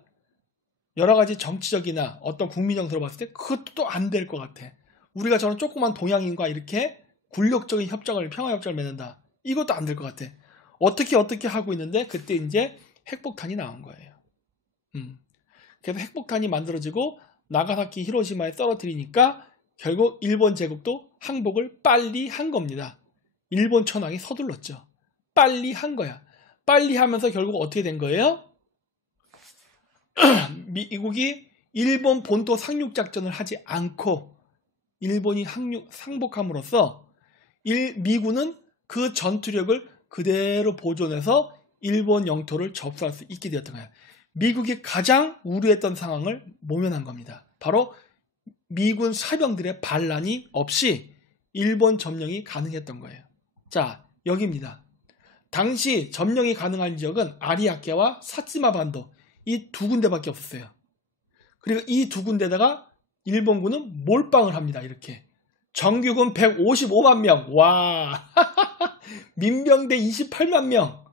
여러 가지 정치적이나 어떤 국민 정서로 봤을 때 그것도 또 안 될 것 같아. 우리가 저런 조그만 동양인과 이렇게 굴욕적인 평화 협정을 맺는다. 이것도 안 될 것 같아. 어떻게 하고 있는데 그때 이제 핵폭탄이 나온 거예요. 그래서 핵폭탄이 만들어지고 나가사키, 히로시마에 떨어뜨리니까 결국 일본 제국도 항복을 빨리 한 겁니다. 일본 천황이 서둘렀죠. 빨리 한 거야. 빨리 하면서 결국 어떻게 된 거예요? 미국이 일본 본토 상륙 작전을 하지 않고 일본이 상복함으로써 미군은 그 전투력을 그대로 보존해서 일본 영토를 접수할 수 있게 되었던 거야. 미국이 가장 우려했던 상황을 모면한 겁니다. 바로 미군 사병들의 반란이 없이 일본 점령이 가능했던 거예요. 자, 여기입니다. 당시 점령이 가능한 지역은 아리아케와 사츠마 반도 이 두 군데밖에 없었어요. 그리고 이 두 군데다가 일본군은 몰빵을 합니다. 이렇게 정규군 155만 명, 와 민병대 28만 명,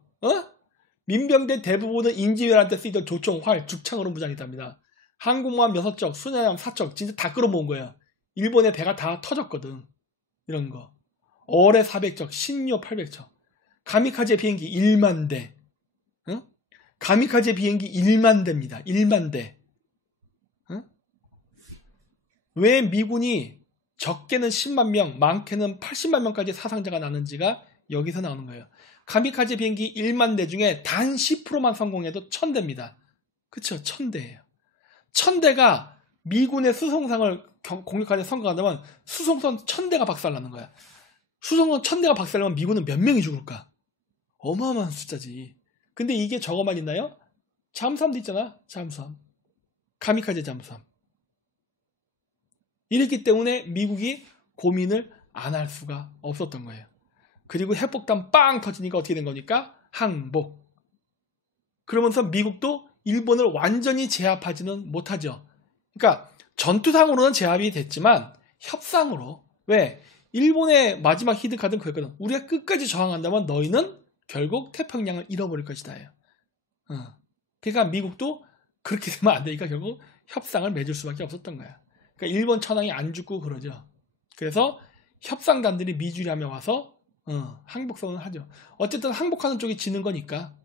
민병대 대부분은 인지회란때 쓰이던 조총, 활, 죽창으로 무장했답니다. 항공모함 6척, 순회함 4척 진짜 다 끌어모은 거예요. 일본의 배가 다 터졌거든. 이런 거. 어뢰 400척, 신료 800척, 가미카제 비행기 1만 대, 가미카제 비행기 1만 대입니다. 1만 대. 왜 미군이 적게는 10만 명, 많게는 80만 명까지 사상자가 나는지가 여기서 나오는 거예요. 가미카제 비행기 1만 대 중에 단 10%만 성공해도 1000대입니다. 그쵸? 1000대예요. 1000대가 미군의 수송상을 공격하는 성공한다면 수송선 1000대가 박살나는 거야. 수송선 1000대가 박살나면 미군은 몇 명이 죽을까? 어마어마한 숫자지. 근데 이게 저거만 있나요? 잠수함도 있잖아. 잠수함. 가미카제 잠수함. 이랬기 때문에 미국이 고민을 안 할 수가 없었던 거예요. 그리고 핵폭탄 빵 터지니까 어떻게 된 겁니까? 항복. 그러면서 미국도 일본을 완전히 제압하지는 못하죠. 그러니까 전투상으로는 제압이 됐지만 협상으로. 왜? 일본의 마지막 히든카드는 그랬거든. 우리가 끝까지 저항한다면 너희는 결국 태평양을 잃어버릴 것이다. 그러니까 미국도 그렇게 되면 안 되니까 결국 협상을 맺을 수밖에 없었던 거야. 그러니까 일본 천황이 안 죽고 그러죠. 그래서 협상단들이 미주리하며 와서 항복선언을 하죠. 어쨌든 항복하는 쪽이 지는 거니까.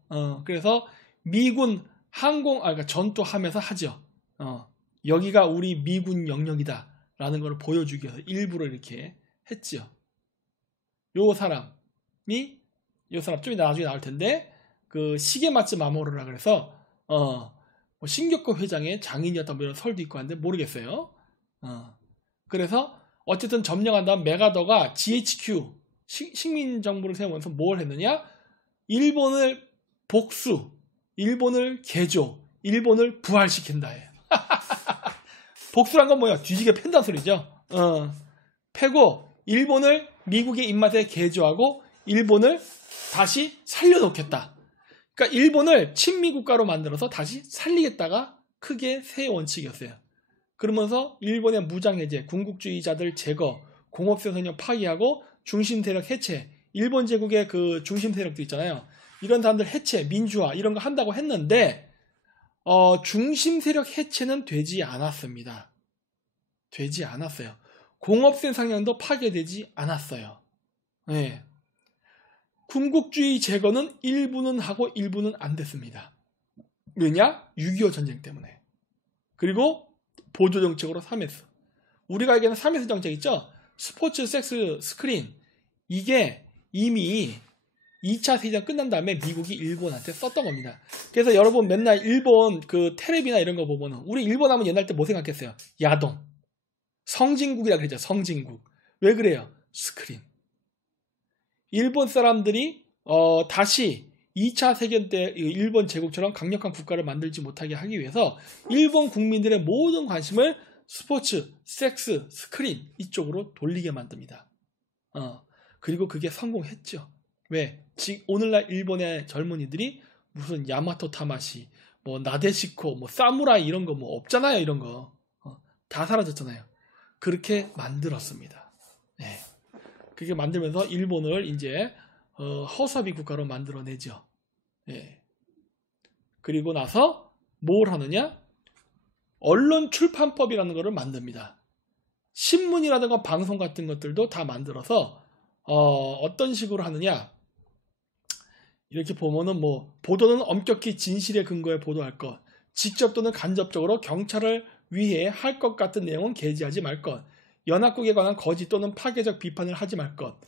그래서 미군 그러니까 전투하면서 하죠. 여기가 우리 미군 영역이다라는 걸 보여주기 위해서 일부러 이렇게 했지요. 요 사람 좀 나중에 나올 텐데 그 시게마츠 마모루라 그래서 뭐 신격고 회장의 장인이었다 뭐 이런 설도 있고 한데 모르겠어요. 그래서 어쨌든 점령한 다음 메가더가 GHQ 식민정부를 세우면서 뭘 했느냐? 일본을 복수, 일본을 개조, 일본을 부활시킨다예요. 복수란 건 뭐야? 뒤지게 팬다 소리죠. 패고 일본을 미국의 입맛에 개조하고 일본을 다시 살려놓겠다. 그러니까 일본을 친미국가로 만들어서 다시 살리겠다가 크게 세 원칙이었어요. 그러면서 일본의 무장해제, 군국주의자들 제거, 공업세선역 파기하고 중심 세력 해체, 일본 제국의 그 중심 세력들 있잖아요. 이런 사람들 해체, 민주화 이런 거 한다고 했는데 중심 세력 해체는 되지 않았습니다. 되지 않았어요. 공업센 상향도 파괴되지 않았어요. 네. 군국주의 제거는 일부는 하고 일부는 안 됐습니다. 왜냐? 6.25 전쟁 때문에. 그리고 보조정책으로 3S. 우리가 알기에는 3S 정책 있죠? 스포츠, 섹스, 스크린. 이게 이미 2차 세계대전 끝난 다음에 미국이 일본한테 썼던 겁니다. 그래서 여러분 맨날 일본 그 텔레비나 이런 거 보면은 우리 일본 하면 옛날 때 뭐 생각했어요? 야동. 성진국이라 그러죠. 성진국. 왜 그래요? 스크린. 일본 사람들이 다시 2차 세계대전 때 일본 제국처럼 강력한 국가를 만들지 못하게 하기 위해서 일본 국민들의 모든 관심을 스포츠, 섹스, 스크린 이쪽으로 돌리게 만듭니다. 그리고 그게 성공했죠. 왜? 오늘날 일본의 젊은이들이 무슨 야마토 타마시, 뭐 나데시코, 뭐 사무라이 이런 거 뭐 없잖아요. 이런 거. 다 사라졌잖아요. 그렇게 만들었습니다. 네. 그렇게 만들면서 일본을 이제 허수아비 국가로 만들어내죠. 네. 그리고 나서 뭘 하느냐? 언론 출판법이라는 것을 만듭니다. 신문이라든가 방송 같은 것들도 다 만들어서 어떤 식으로 하느냐? 이렇게 보면은 뭐 보도는 엄격히 진실의 근거에 보도할 것, 직접 또는 간접적으로 경찰을 위해 할 것 같은 내용은 게재하지 말 것, 연합국에 관한 거짓 또는 파괴적 비판을 하지 말 것.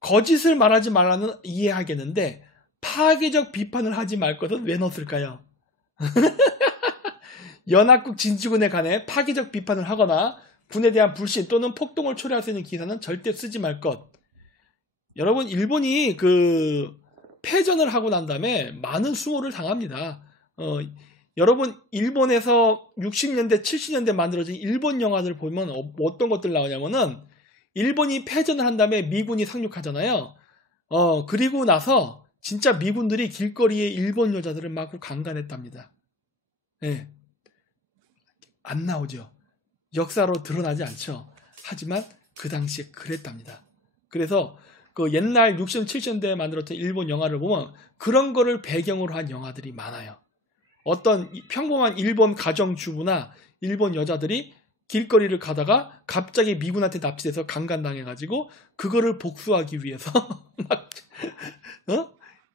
거짓을 말하지 말라는 이해하겠는데 파괴적 비판을 하지 말 것은 왜 넣었을까요? 연합국 진주군에 관해 파괴적 비판을 하거나 군에 대한 불신 또는 폭동을 초래할 수 있는 기사는 절대 쓰지 말 것. 여러분 일본이 패전을 하고 난 다음에 많은 수모를 당합니다. 여러분 일본에서 60년대 70년대 만들어진 일본 영화들 보면 어떤 것들 나오냐면은 일본이 패전을 한 다음에 미군이 상륙하잖아요. 그리고 나서 진짜 미군들이 길거리에 일본 여자들을 막 강간했답니다. 네. 안 나오죠. 역사로 드러나지 않죠. 하지만 그 당시에 그랬답니다. 그래서 그 옛날 60, 70년대에 만들었던 일본 영화를 보면 그런 거를 배경으로 한 영화들이 많아요. 어떤 평범한 일본 가정주부나 일본 여자들이 길거리를 가다가 갑자기 미군한테 납치돼서 강간당해가지고 그거를 복수하기 위해서 막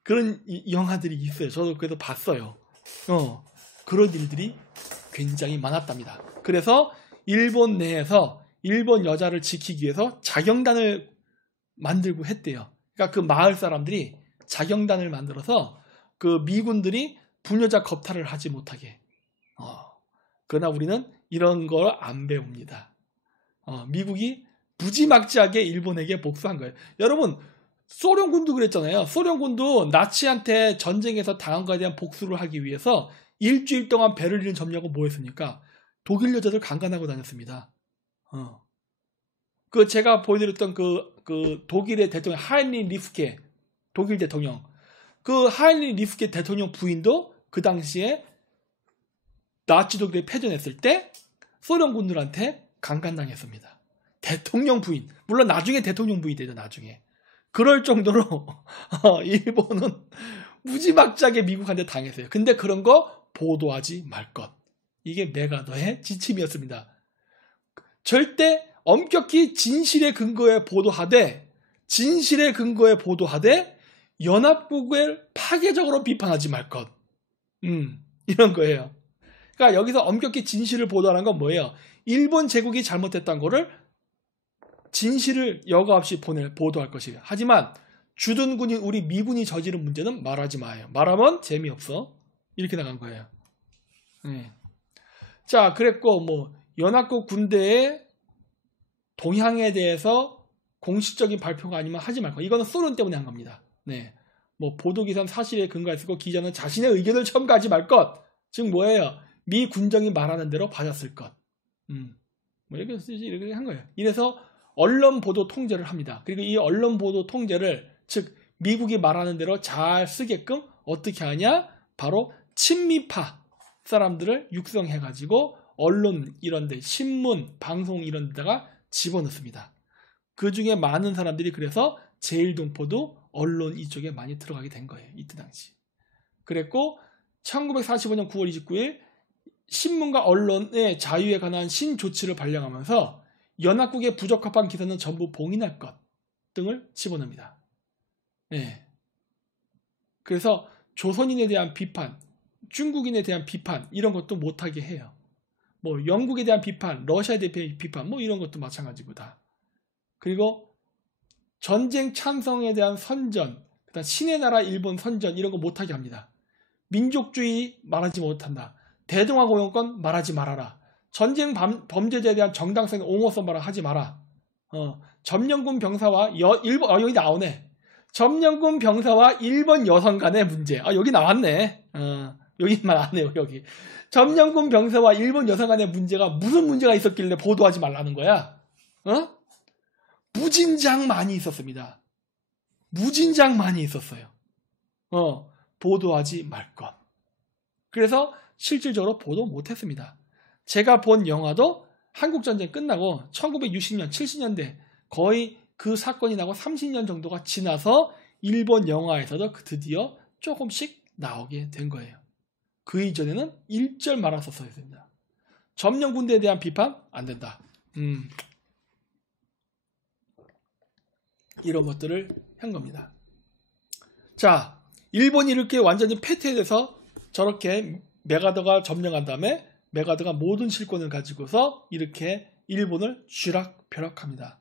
그런 영화들이 있어요. 저도 그래도 봤어요. 그런 일들이 굉장히 많았답니다. 그래서 일본 내에서 일본 여자를 지키기 위해서 자경단을 만들고 했대요. 그러니까 그 마을 사람들이 자경단을 만들어서 그 미군들이 분여자 겁탈을 하지 못하게. 그러나 우리는 이런 걸 안 배웁니다. 미국이 무지막지하게 일본에게 복수한 거예요. 여러분, 소련군도 그랬잖아요. 소련군도 나치한테 전쟁에서 당한 것에 대한 복수를 하기 위해서 일주일 동안 베를린을 점령하고 뭐 했습니까? 독일 여자들 강간하고 다녔습니다. 그 제가 보여드렸던 그 독일의 대통령 하인리 리프케 독일 대통령, 그 하인리 리프케 대통령 부인도 그 당시에 나치 독일에 패전했을 때 소련군들한테 강간당했습니다. 대통령 부인, 물론 나중에 대통령 부인이 되죠. 나중에. 그럴 정도로 일본은 무지막지하게 미국한테 당했어요. 근데 그런 거 보도하지 말 것. 이게 메가더의 지침이었습니다. 절대 엄격히 진실의 근거에 보도하되 연합국을 파괴적으로 비판하지 말 것. 이런 거예요. 그러니까 여기서 엄격히 진실을 보도하는 건 뭐예요? 일본 제국이 잘못했던 거를 진실을 여과 없이 보도할 것이에요. 하지만 주둔군인 우리 미군이 저지른 문제는 말하지 마요. 말하면 재미없어. 이렇게 나간 거예요. 네. 자, 그랬고 뭐 연합국 군대의 동향에 대해서 공식적인 발표가 아니면 하지 말고, 이거는 소련 때문에 한 겁니다. 네. 뭐 보도기사는 사실에 근거했고 기자는 자신의 의견을 첨가하지 말 것. 즉 뭐예요? 미 군정이 말하는 대로 받았을 것. 뭐 이렇게 한 거예요. 이래서 언론 보도 통제를 합니다. 그리고 이 언론 보도 통제를, 즉 미국이 말하는 대로 잘 쓰게끔 어떻게 하냐? 바로 친미파 사람들을 육성해가지고 언론 이런데, 신문, 방송 이런 데다가 집어넣습니다. 그 중에 많은 사람들이 그래서 제일동포도 언론 이쪽에 많이 들어가게 된 거예요. 이때 당시. 그랬고 1945년 9월 29일 신문과 언론의 자유에 관한 신조치를 발령하면서 연합국에 부적합한 기사는 전부 봉인할 것 등을 집어넣습니다. 네. 그래서 조선인에 대한 비판, 중국인에 대한 비판 이런 것도 못하게 해요. 뭐 영국에 대한 비판, 러시아에 대한 비판 뭐 이런 것도 마찬가지고 다. 그리고 전쟁 찬성에 대한 선전, 그다음 신의 나라 일본 선전 이런 거 못하게 합니다. 민족주의 말하지 못한다. 대동아공영권 말하지 말아라. 전쟁 범죄자에 대한 정당성 옹호성 하지 마라. 점령군 병사와 여기 나오네. 점령군 병사와 일본 여성 간의 문제. 여기 나왔네. 여기만 안 해요. 여기. 점령군 병사와 일본 여성 간의 문제가 무슨 문제가 있었길래 보도하지 말라는 거야? 무진장 많이 있었습니다. 무진장 많이 있었어요. 보도하지 말 것. 그래서 실질적으로 보도 못했습니다. 제가 본 영화도 한국전쟁 끝나고 1960년, 70년대 거의 그 사건이 나고 30년 정도가 지나서 일본 영화에서도 드디어 조금씩 나오게 된 거예요. 그 이전에는 일절 말았었어야 됩니다. 점령군대에 대한 비판 안 된다. 이런 것들을 한 겁니다. 자, 일본이 이렇게 완전히 패퇴돼서 저렇게 메가더가 점령한 다음에 메가더가 모든 실권을 가지고서 이렇게 일본을 쥐락펴락합니다.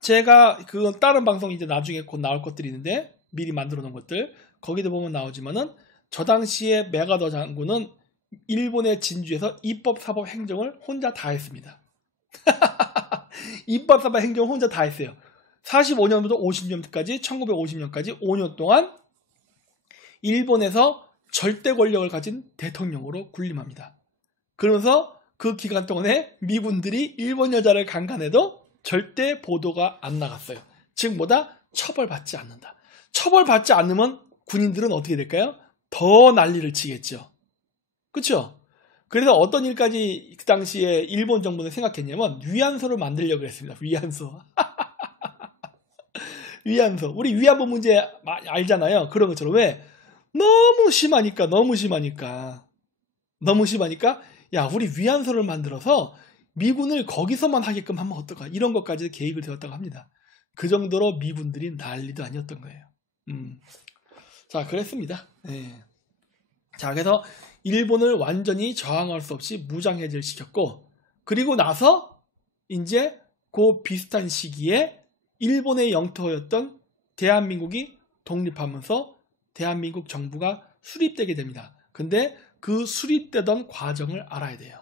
제가 그건 다른 방송 이제 나중에 곧 나올 것들이 있는데 미리 만들어 놓은 것들 거기도 보면 나오지만은 저 당시에 메가더 장군은 일본의 진주에서 입법, 사법, 행정을 혼자 다 했습니다. 입법, 사법, 행정을 혼자 다 했어요. 45년부터 50년까지 1950년까지 5년 동안 일본에서 절대 권력을 가진 대통령으로 군림합니다. 그러면서 그 기간 동안에 미군들이 일본 여자를 강간해도 절대 보도가 안 나갔어요. 즉 뭐다? 처벌받지 않는다. 처벌받지 않으면 군인들은 어떻게 될까요? 더 난리를 치겠죠. 그렇죠? 그래서 어떤 일까지 그 당시에 일본 정부는 생각했냐면 위안소를 만들려고 했습니다. 위안소. 위안소. 우리 위안부 문제 알잖아요. 그런 것처럼. 왜? 너무 심하니까. 야, 우리 위안소를 만들어서 미군을 거기서만 하게끔 하면 어떨까? 이런 것까지 계획을 세웠다고 합니다. 그 정도로 미군들이 난리도 아니었던 거예요. 자, 그랬습니다. 네. 자, 그래서 일본을 완전히 저항할 수 없이 무장해제를 시켰고, 그리고 나서 이제 그 비슷한 시기에 일본의 영토였던 대한민국이 독립하면서 대한민국 정부가 수립되게 됩니다. 근데 그 수립되던 과정을 알아야 돼요.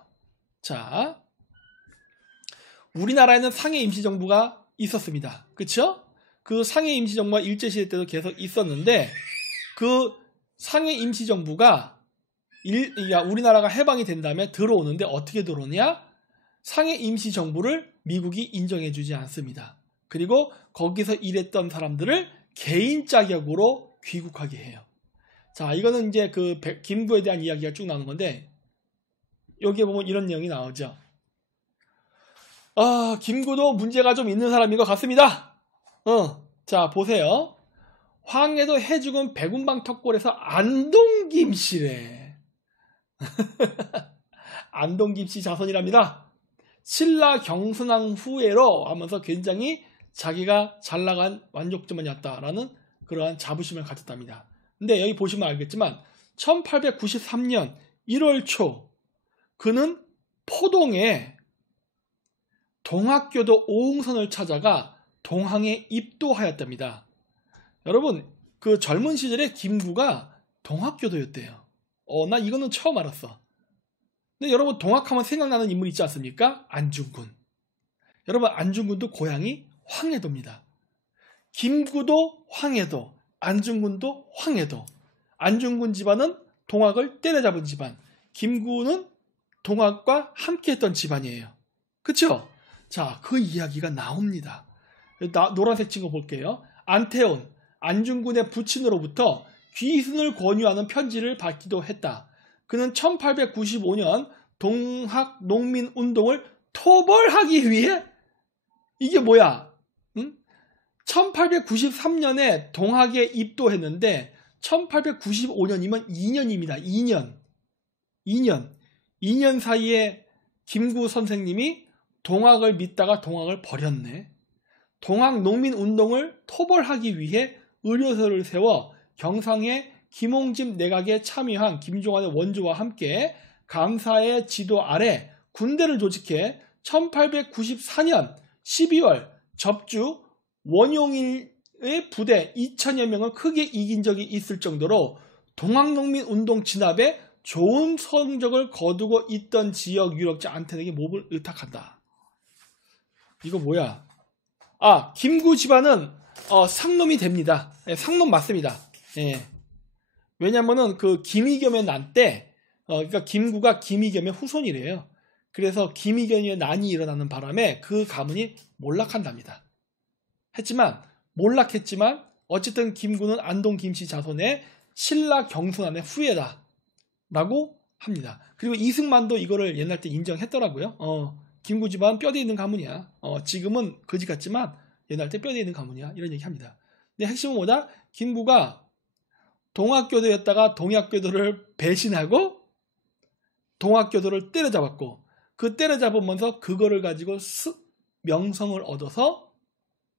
자, 우리나라에는 상해 임시정부가 있었습니다. 그쵸? 그 상해 임시정부가 일제시대 때도 계속 있었는데 그 상해 임시정부가 우리나라가 해방이 된 다음에 들어오는데 어떻게 들어오냐? 상해 임시정부를 미국이 인정해주지 않습니다. 그리고 거기서 일했던 사람들을 개인 자격으로 귀국하게 해요. 자, 이거는 이제 그 김구에 대한 이야기가 쭉 나오는 건데 여기에 보면 이런 내용이 나오죠. 김구도 문제가 좀 있는 사람인 것 같습니다. 자, 보세요. 황해도 해죽은 백운방 턱골에서 안동김씨래. 안동김씨 자손이랍니다. 신라 경순왕 후예로 하면서 굉장히 자기가 잘 나간 완족주만이었다라는 그러한 자부심을 가졌답니다. 근데 여기 보시면 알겠지만 1893년 1월 초 그는 포동에 동학교도 오흥선을 찾아가 동항에 입도하였답니다. 여러분, 그 젊은 시절에 김구가 동학교도였대요. 나 이거는 처음 알았어. 근데 여러분, 동학하면 생각나는 인물 있지 않습니까? 안중근. 여러분, 안중근도 고향이 황해도입니다. 김구도 황해도, 안중근도 황해도. 안중근 집안은 동학을 때려잡은 집안. 김구는 동학과 함께했던 집안이에요. 그쵸? 자, 그 이야기가 나옵니다. 노란색 친구 볼게요. 안태온, 안중근의 부친으로부터 귀순을 권유하는 편지를 받기도 했다. 그는 1895년 동학 농민운동을 토벌하기 위해 이게 뭐야? 1893년에 동학에 입도했는데 1895년이면 2년입니다. 2년 사이에 김구 선생님이 동학을 믿다가 동학을 버렸네. 동학 농민운동을 토벌하기 위해 의료소를 세워 경상의 김홍집 내각에 참여한 김종환의 원조와 함께 감사의 지도 아래 군대를 조직해 1894년 12월 접주 원용일의 부대 2,000여 명을 크게 이긴 적이 있을 정도로 동학농민운동 진압에 좋은 성적을 거두고 있던 지역 유력자 안태에게 몸을 의탁한다. 이거 뭐야? 김구 집안은 상놈이 됩니다. 상놈 맞습니다. 예. 왜냐면은 그 김의겸의 난 때, 그러니까 김구가 김의겸의 후손이래요. 그래서 김의겸의 난이 일어나는 바람에 그 가문이 몰락한답니다. 몰락했지만 어쨌든 김구는 안동 김씨 자손의 신라 경순왕의 후예다 라고 합니다. 그리고 이승만도 이거를 옛날 때 인정했더라고요. 김구 집안 뼈대 있는 가문이야. 지금은 거지 같지만 옛날 때 뼈대 있는 가문이야. 이런 얘기 합니다. 근데 핵심은 뭐다? 김구가 동학교도였다가 동학교도를 배신하고 동학교도를 때려잡았고 그 때려잡으면서 그거를 가지고 명성을 얻어서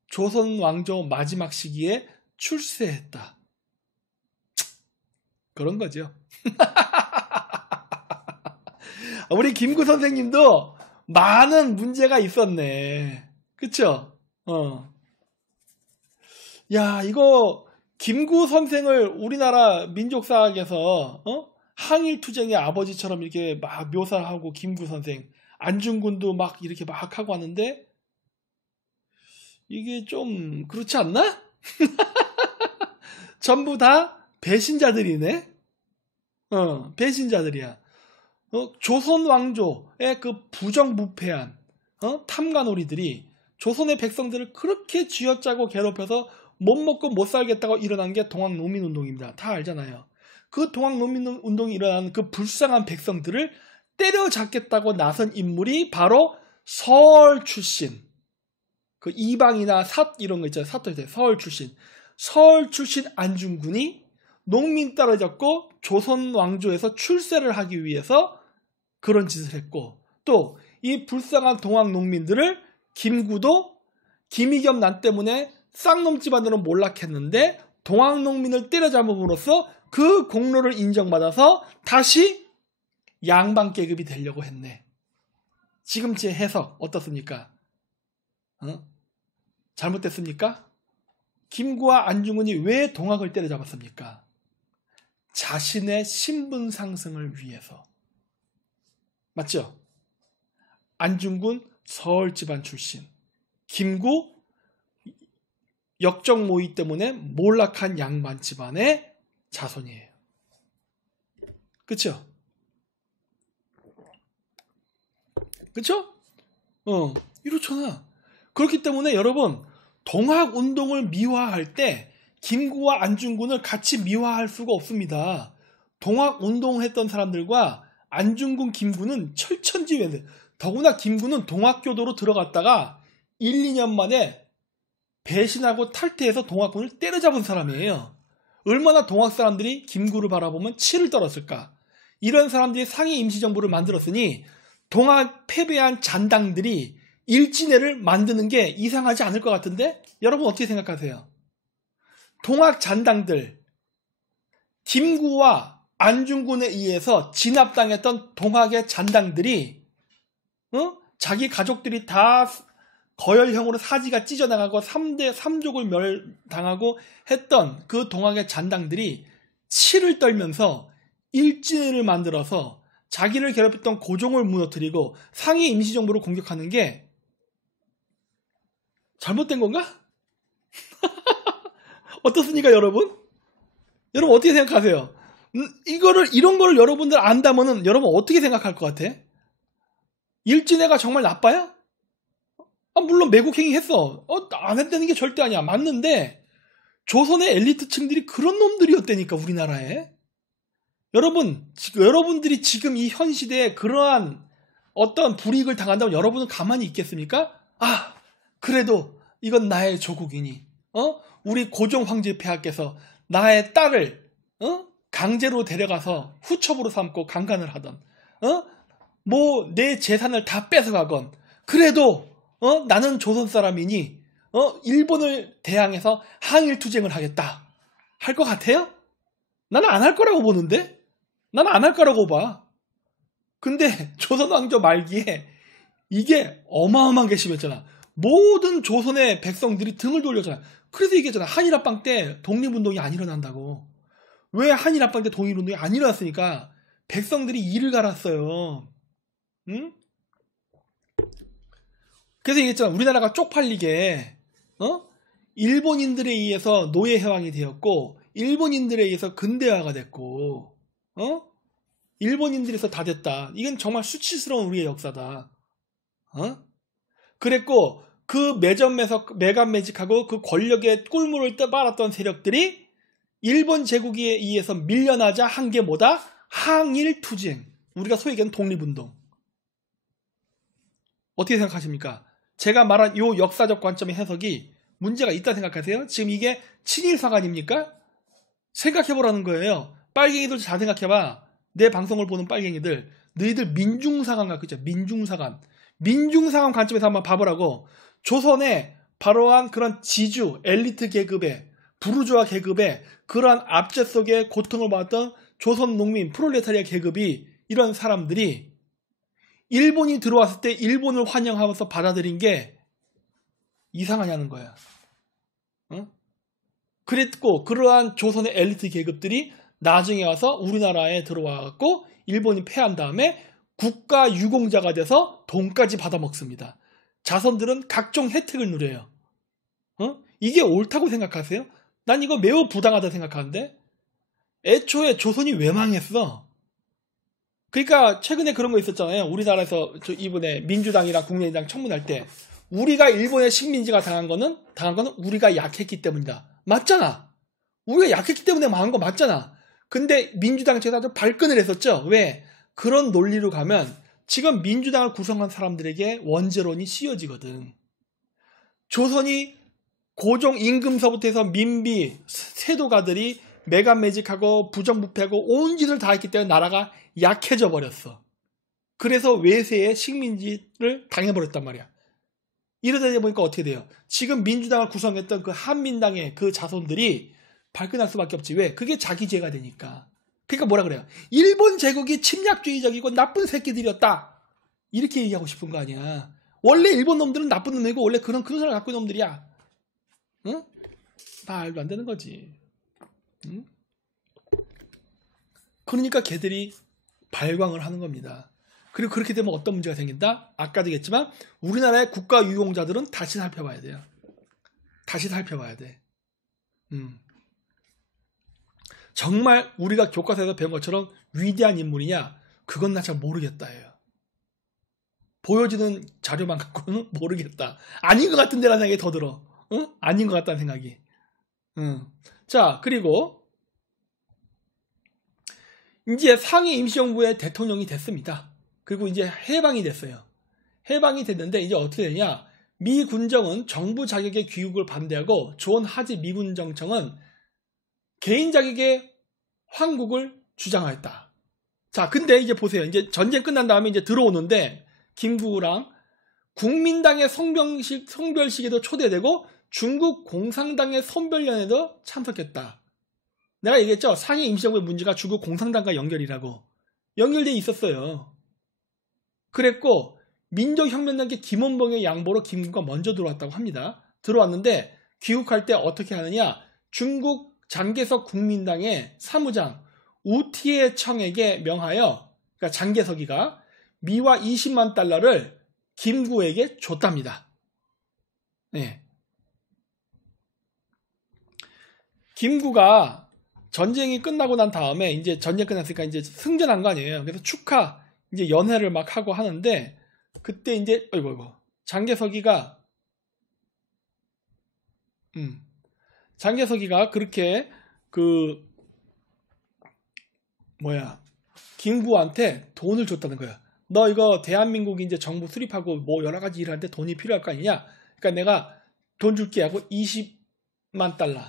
조선 왕조 마지막 시기에 출세했다. 그런 거죠. 우리 김구 선생님도 많은 문제가 있었네. 그쵸? 야, 이거 김구 선생을 우리나라 민족사학에서 항일투쟁의 아버지처럼 이렇게 막 묘사하고 김구 선생, 안중근도 막 이렇게 막 하고 하는데 이게 좀 그렇지 않나? 전부 다 배신자들이네. 배신자들이야. 조선 왕조의 그 부정부패한 탐관오리들이 조선의 백성들을 그렇게 쥐어짜고 괴롭혀서 못 먹고 못 살겠다고 일어난 게 동학농민운동입니다. 다 알잖아요. 그 동학농민운동이 일어난 그 불쌍한 백성들을 때려잡겠다고 나선 인물이 바로 서울 출신, 그 이방이나 이런 거 있잖아요. 사토 있잖아요. 서울 출신 안중근이 농민 따라잡고 조선 왕조에서 출세를 하기 위해서 그런 짓을 했고, 또 이 불쌍한 동학 농민들을 김구도 김의겸 난 때문에 쌍놈 집안으로 몰락했는데 동학 농민을 때려잡음으로써 그 공로를 인정받아서 다시 양반계급이 되려고 했네. 지금 제 해석 어떻습니까? 잘못됐습니까? 김구와 안중근이 왜 동학을 때려잡았습니까? 자신의 신분 상승을 위해서. 맞죠? 안중근 서울 집안 출신, 김구 역적 모의 때문에 몰락한 양반 집안의 자손이에요. 그쵸? 그쵸? 이렇잖아. 그렇기 때문에 여러분, 동학운동을 미화할 때 김구와 안중근을 같이 미화할 수가 없습니다. 동학운동을 했던 사람들과 안중근, 김구는 철천지외인데, 더구나 김구는 동학교도로 들어갔다가 1, 2년 만에 배신하고 탈퇴해서 동학군을 때려잡은 사람이에요. 얼마나 동학 사람들이 김구를 바라보면 치를 떨었을까. 이런 사람들이 상위 임시정부를 만들었으니 동학 패배한 잔당들이 일진회를 만드는 게 이상하지 않을 것 같은데 여러분 어떻게 생각하세요? 동학 잔당들, 김구와 안중근에 의해서 진압당했던 동학의 잔당들이 자기 가족들이 다 거열형으로 사지가 찢어나가고 3족을 멸당하고 했던 그 동학의 잔당들이 치를 떨면서 일진회를 만들어서 자기를 괴롭혔던 고종을 무너뜨리고 상위 임시정부를 공격하는 게 잘못된 건가? 어떻습니까, 여러분? 여러분 어떻게 생각하세요? 이런 거를 여러분들 안다면은 여러분 어떻게 생각할 것 같아? 일진회가 정말 나빠요? 물론 매국행위 했어. 안 했다는 게 절대 아니야. 맞는데 조선의 엘리트층들이 그런 놈들이었다니까, 우리나라에. 여러분들이 지금 이 현 시대에 그러한 어떤 불이익을 당한다면 여러분은 가만히 있겠습니까? 그래도 이건 나의 조국이니, 우리 고종 황제 폐하께서 나의 딸을, 강제로 데려가서 후첩으로 삼고 강간을 하던, 내 재산을 다 뺏어가건, 그래도, 나는 조선 사람이니, 일본을 대항해서 항일투쟁을 하겠다. 할 것 같아요? 나는 안 할 거라고 보는데? 나는 안 할 거라고 봐. 근데 조선 왕조 말기에 이게 어마어마하게 심했잖아. 모든 조선의 백성들이 등을 돌렸잖아. 그래서 얘기했잖아. 한일합방 때 독립운동이 안 일어난다고. 왜 한일합방 때 독립운동이 안 일어났으니까 백성들이 이를 갈았어요. 응? 그래서 얘기했잖아. 우리나라가 쪽팔리게 일본인들에 의해서 노예 해왕이 되었고 일본인들에 의해서 근대화가 됐고 일본인들에서 다 됐다. 이건 정말 수치스러운 우리의 역사다. 그랬고 그 매간매직하고 그 권력의 꿀물을 빨았던 세력들이 일본 제국에 의해서 밀려나자 한 게 뭐다? 항일투쟁. 우리가 소위 얘기하는 독립운동. 어떻게 생각하십니까? 제가 말한 이 역사적 관점의 해석이 문제가 있다 생각하세요? 지금 이게 친일사관입니까? 생각해보라는 거예요. 빨갱이들 잘 생각해봐. 내 방송을 보는 빨갱이들, 너희들 민중사관 갖고 있죠. 민중사관 관점에서 한번 봐보라고. 조선의 바로한 그런 지주, 엘리트 계급의, 부르주아 계급의 그러한 압제 속에 고통을 받았던 조선 농민, 프롤레타리아 계급이, 이런 사람들이 일본이 들어왔을 때 일본을 환영하면서 받아들인 게 이상하냐는 거야. 그랬고 그러한 조선의 엘리트 계급들이 나중에 와서 우리나라에 들어와갖고 일본이 패한 다음에 국가 유공자가 돼서 돈까지 받아먹습니다. 자손들은 각종 혜택을 누려요. 이게 옳다고 생각하세요? 난 이거 매우 부당하다 생각하는데, 애초에 조선이 왜 망했어? 그러니까 최근에 그런 거 있었잖아요. 우리나라에서 이번에 민주당이랑 국민의당 청문할 때 우리가 일본의 식민지가 당한 거는 우리가 약했기 때문이다. 맞잖아. 우리가 약했기 때문에 망한 거 맞잖아. 근데 민주당 측에서 발끈을 했었죠. 왜? 그런 논리로 가면 지금 민주당을 구성한 사람들에게 원죄론이 씌워지거든. 조선이 고종 임금서부터 해서 민비, 세도가들이 매간매직하고 부정부패하고 온 짓을 다 했기 때문에 나라가 약해져 버렸어. 그래서 외세의 식민지를 당해버렸단 말이야. 이러다 보니까 어떻게 돼요? 지금 민주당을 구성했던 그 한민당의 그 자손들이 발끈할 수밖에 없지. 왜? 그게 자기 죄가 되니까. 그러니까 뭐라 그래요? 일본 제국이 침략주의적이고 나쁜 새끼들이었다. 이렇게 얘기하고 싶은 거 아니야. 원래 일본 놈들은 나쁜 놈이고 원래 그런 사람 갖고 있는 놈들이야. 응? 말도 안 되는 거지. 응? 그러니까 걔들이 발광을 하는 겁니다. 그리고 그렇게 되면 어떤 문제가 생긴다? 아까도 얘기했지만 우리나라의 국가 유공자들은 다시 살펴봐야 돼요. 다시 살펴봐야 돼. 정말 우리가 교과서에서 배운 것처럼 위대한 인물이냐? 그건 나 잘 모르겠다예요. 보여지는 자료만 갖고는 모르겠다. 아닌 것 같은 데라는 생각이 더 들어. 응? 아닌 것 같다는 생각이. 자, 그리고 이제 상해 임시정부의 대통령이 됐습니다. 그리고 이제 해방이 됐어요. 해방이 됐는데 이제 어떻게 되냐? 미 군정은 정부 자격의 귀국을 반대하고 존 하지 미군 정청은 개인 자격의 황국을 주장하였다. 자, 근데 이제 보세요. 이제 전쟁 끝난 다음에 이제 들어오는데 김구랑 국민당의 성별식에도 초대되고 중국 공산당의 선별연에도 참석했다. 내가 얘기했죠. 상해 임시정부의 문제가 중국 공산당과 연결이라고. 연결돼 있었어요. 그랬고 민족혁명단계 김원봉의 양보로 김구가 먼저 들어왔다고 합니다. 들어왔는데 귀국할 때 어떻게 하느냐. 중국 장개석 국민당의 사무장 우티에 청에게 명하여, 그러니까 장개석이가 미화 20만 달러를 김구에게 줬답니다. 네. 김구가 전쟁이 끝나고 난 다음에 이제 전쟁 끝났으니까 이제 승전한 거 아니에요. 그래서 축하 이제 연회를 막 하고 하는데 그때 이제 장개석이가 그렇게 김구한테 돈을 줬다는 거야. 너 이거 대한민국이 이제 정부 수립하고 뭐 여러 가지 일을 하는데 돈이 필요할 거 아니냐? 그러니까 내가 돈 줄게 하고 20만 달러.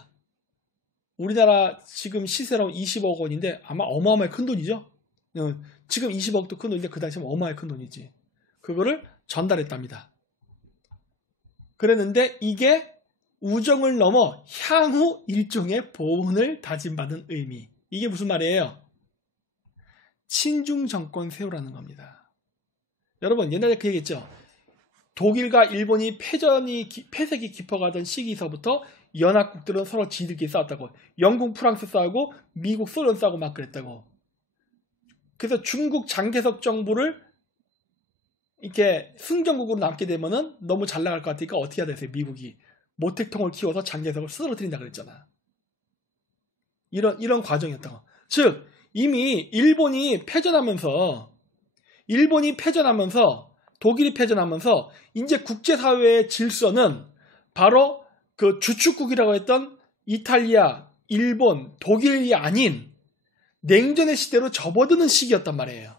우리나라 지금 시세로 20억 원인데 아마 어마어마하게 큰 돈이죠. 지금 20억도 큰 돈인데 그 당시에 어마어마하게 큰 돈이지. 그거를 전달했답니다. 그랬는데 이게 우정을 넘어 향후 일종의 보훈을 다짐받은 의미. 이게 무슨 말이에요? 친중 정권 세우라는 겁니다. 여러분 옛날에 그 얘기했죠. 독일과 일본이 패색이 깊어가던 시기서부터 연합국들은 서로 지들끼리 싸웠다고. 영국, 프랑스 싸우고 미국, 소련 싸우고 막 그랬다고. 그래서 중국 장개석 정부를 이렇게 승전국으로 남게 되면은 너무 잘 나갈 것 같으니까 어떻게 해야 되세요? 미국이 모택통을 키워서 장개석을 쓰러뜨린다 그랬잖아. 이런 과정이었다고. 즉 이미 일본이 패전하면서 독일이 패전하면서 이제 국제사회의 질서는 바로 그 주축국이라고 했던 이탈리아, 일본, 독일이 아닌 냉전의 시대로 접어드는 시기였단 말이에요.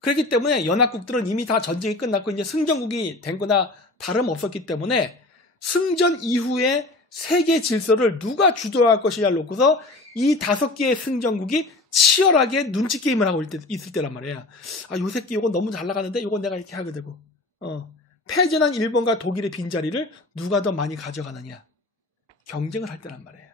그렇기 때문에 연합국들은 이미 다 전쟁이 끝났고 이제 승전국이 된 거나 다름없었기 때문에 승전 이후에 세계 질서를 누가 주도할 것이냐를 놓고서 이 5개의 승전국이 치열하게 눈치 게임을 하고 있을 때란 말이야. 아, 요 새끼 요건 너무 잘 나가는데 요건 내가 이렇게 하게 되고. 패전한 일본과 독일의 빈자리를 누가 더 많이 가져가느냐. 경쟁을 할 때란 말이에요.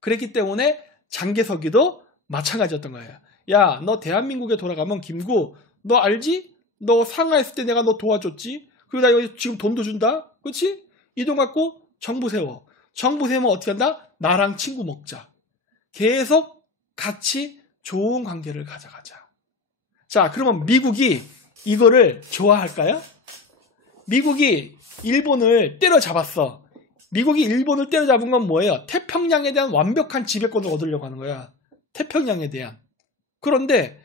그랬기 때문에 장개석이도 마찬가지였던 거예요. 야, 너 대한민국에 돌아가면 김구, 너 알지? 너 상하했을 때 내가 너 도와줬지? 그리고 나 여기 지금 돈도 준다? 그렇지? 이 돈 갖고 정부 세워. 정부 세우면 어떻게 한다? 나랑 친구 먹자. 계속 같이 좋은 관계를 가져가자. 자, 그러면 미국이 이거를 좋아할까요? 미국이 일본을 때려잡았어. 미국이 일본을 때려잡은 건 뭐예요? 태평양에 대한 완벽한 지배권을 얻으려고 하는 거야. 태평양에 대한. 그런데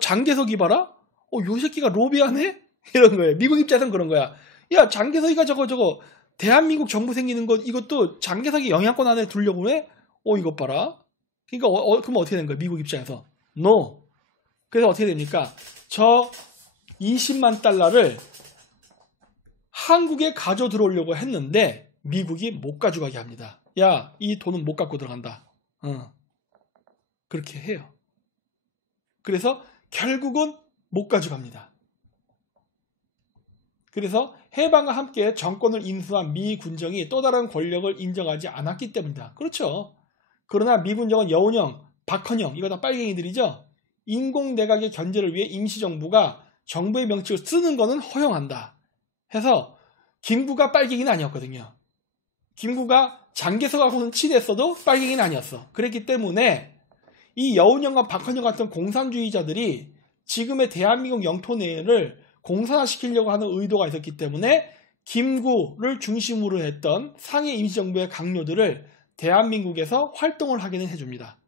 장개석이 봐라? 요 새끼가 로비하네? 이런 거예요. 미국 입장에서는 그런 거야. 야, 장개석이가 저거 대한민국 정부 생기는 것 이것도 장개석이 영향권 안에 두려고 해? 이것 봐라. 그러니까 그럼 어떻게 되는 거야? 미국 입장에서. No. 그래서 어떻게 됩니까? 저 20만 달러를 한국에 가져 들어오려고 했는데 미국이 못 가져가게 합니다. 야, 이 돈은 못 갖고 들어간다. 그렇게 해요. 그래서 결국은 못 가져갑니다. 그래서 해방과 함께 정권을 인수한 미 군정이 또 다른 권력을 인정하지 않았기 때문이다. 그렇죠. 그러나 미 군정은 여운형, 박헌영 이거 다 빨갱이들이죠. 인공내각의 견제를 위해 임시정부가 정부의 명칭을 쓰는 거는 허용한다. 해서 김구가 빨갱이는 아니었거든요. 김구가 장개석하고는 친했어도 빨갱이는 아니었어. 그랬기 때문에 이 여운형과 박헌영 같은 공산주의자들이 지금의 대한민국 영토 내를 공산화시키려고 하는 의도가 있었기 때문에 김구를 중심으로 했던 상해 임시정부의 강요들을 대한민국에서 활동을 하게는 해줍니다.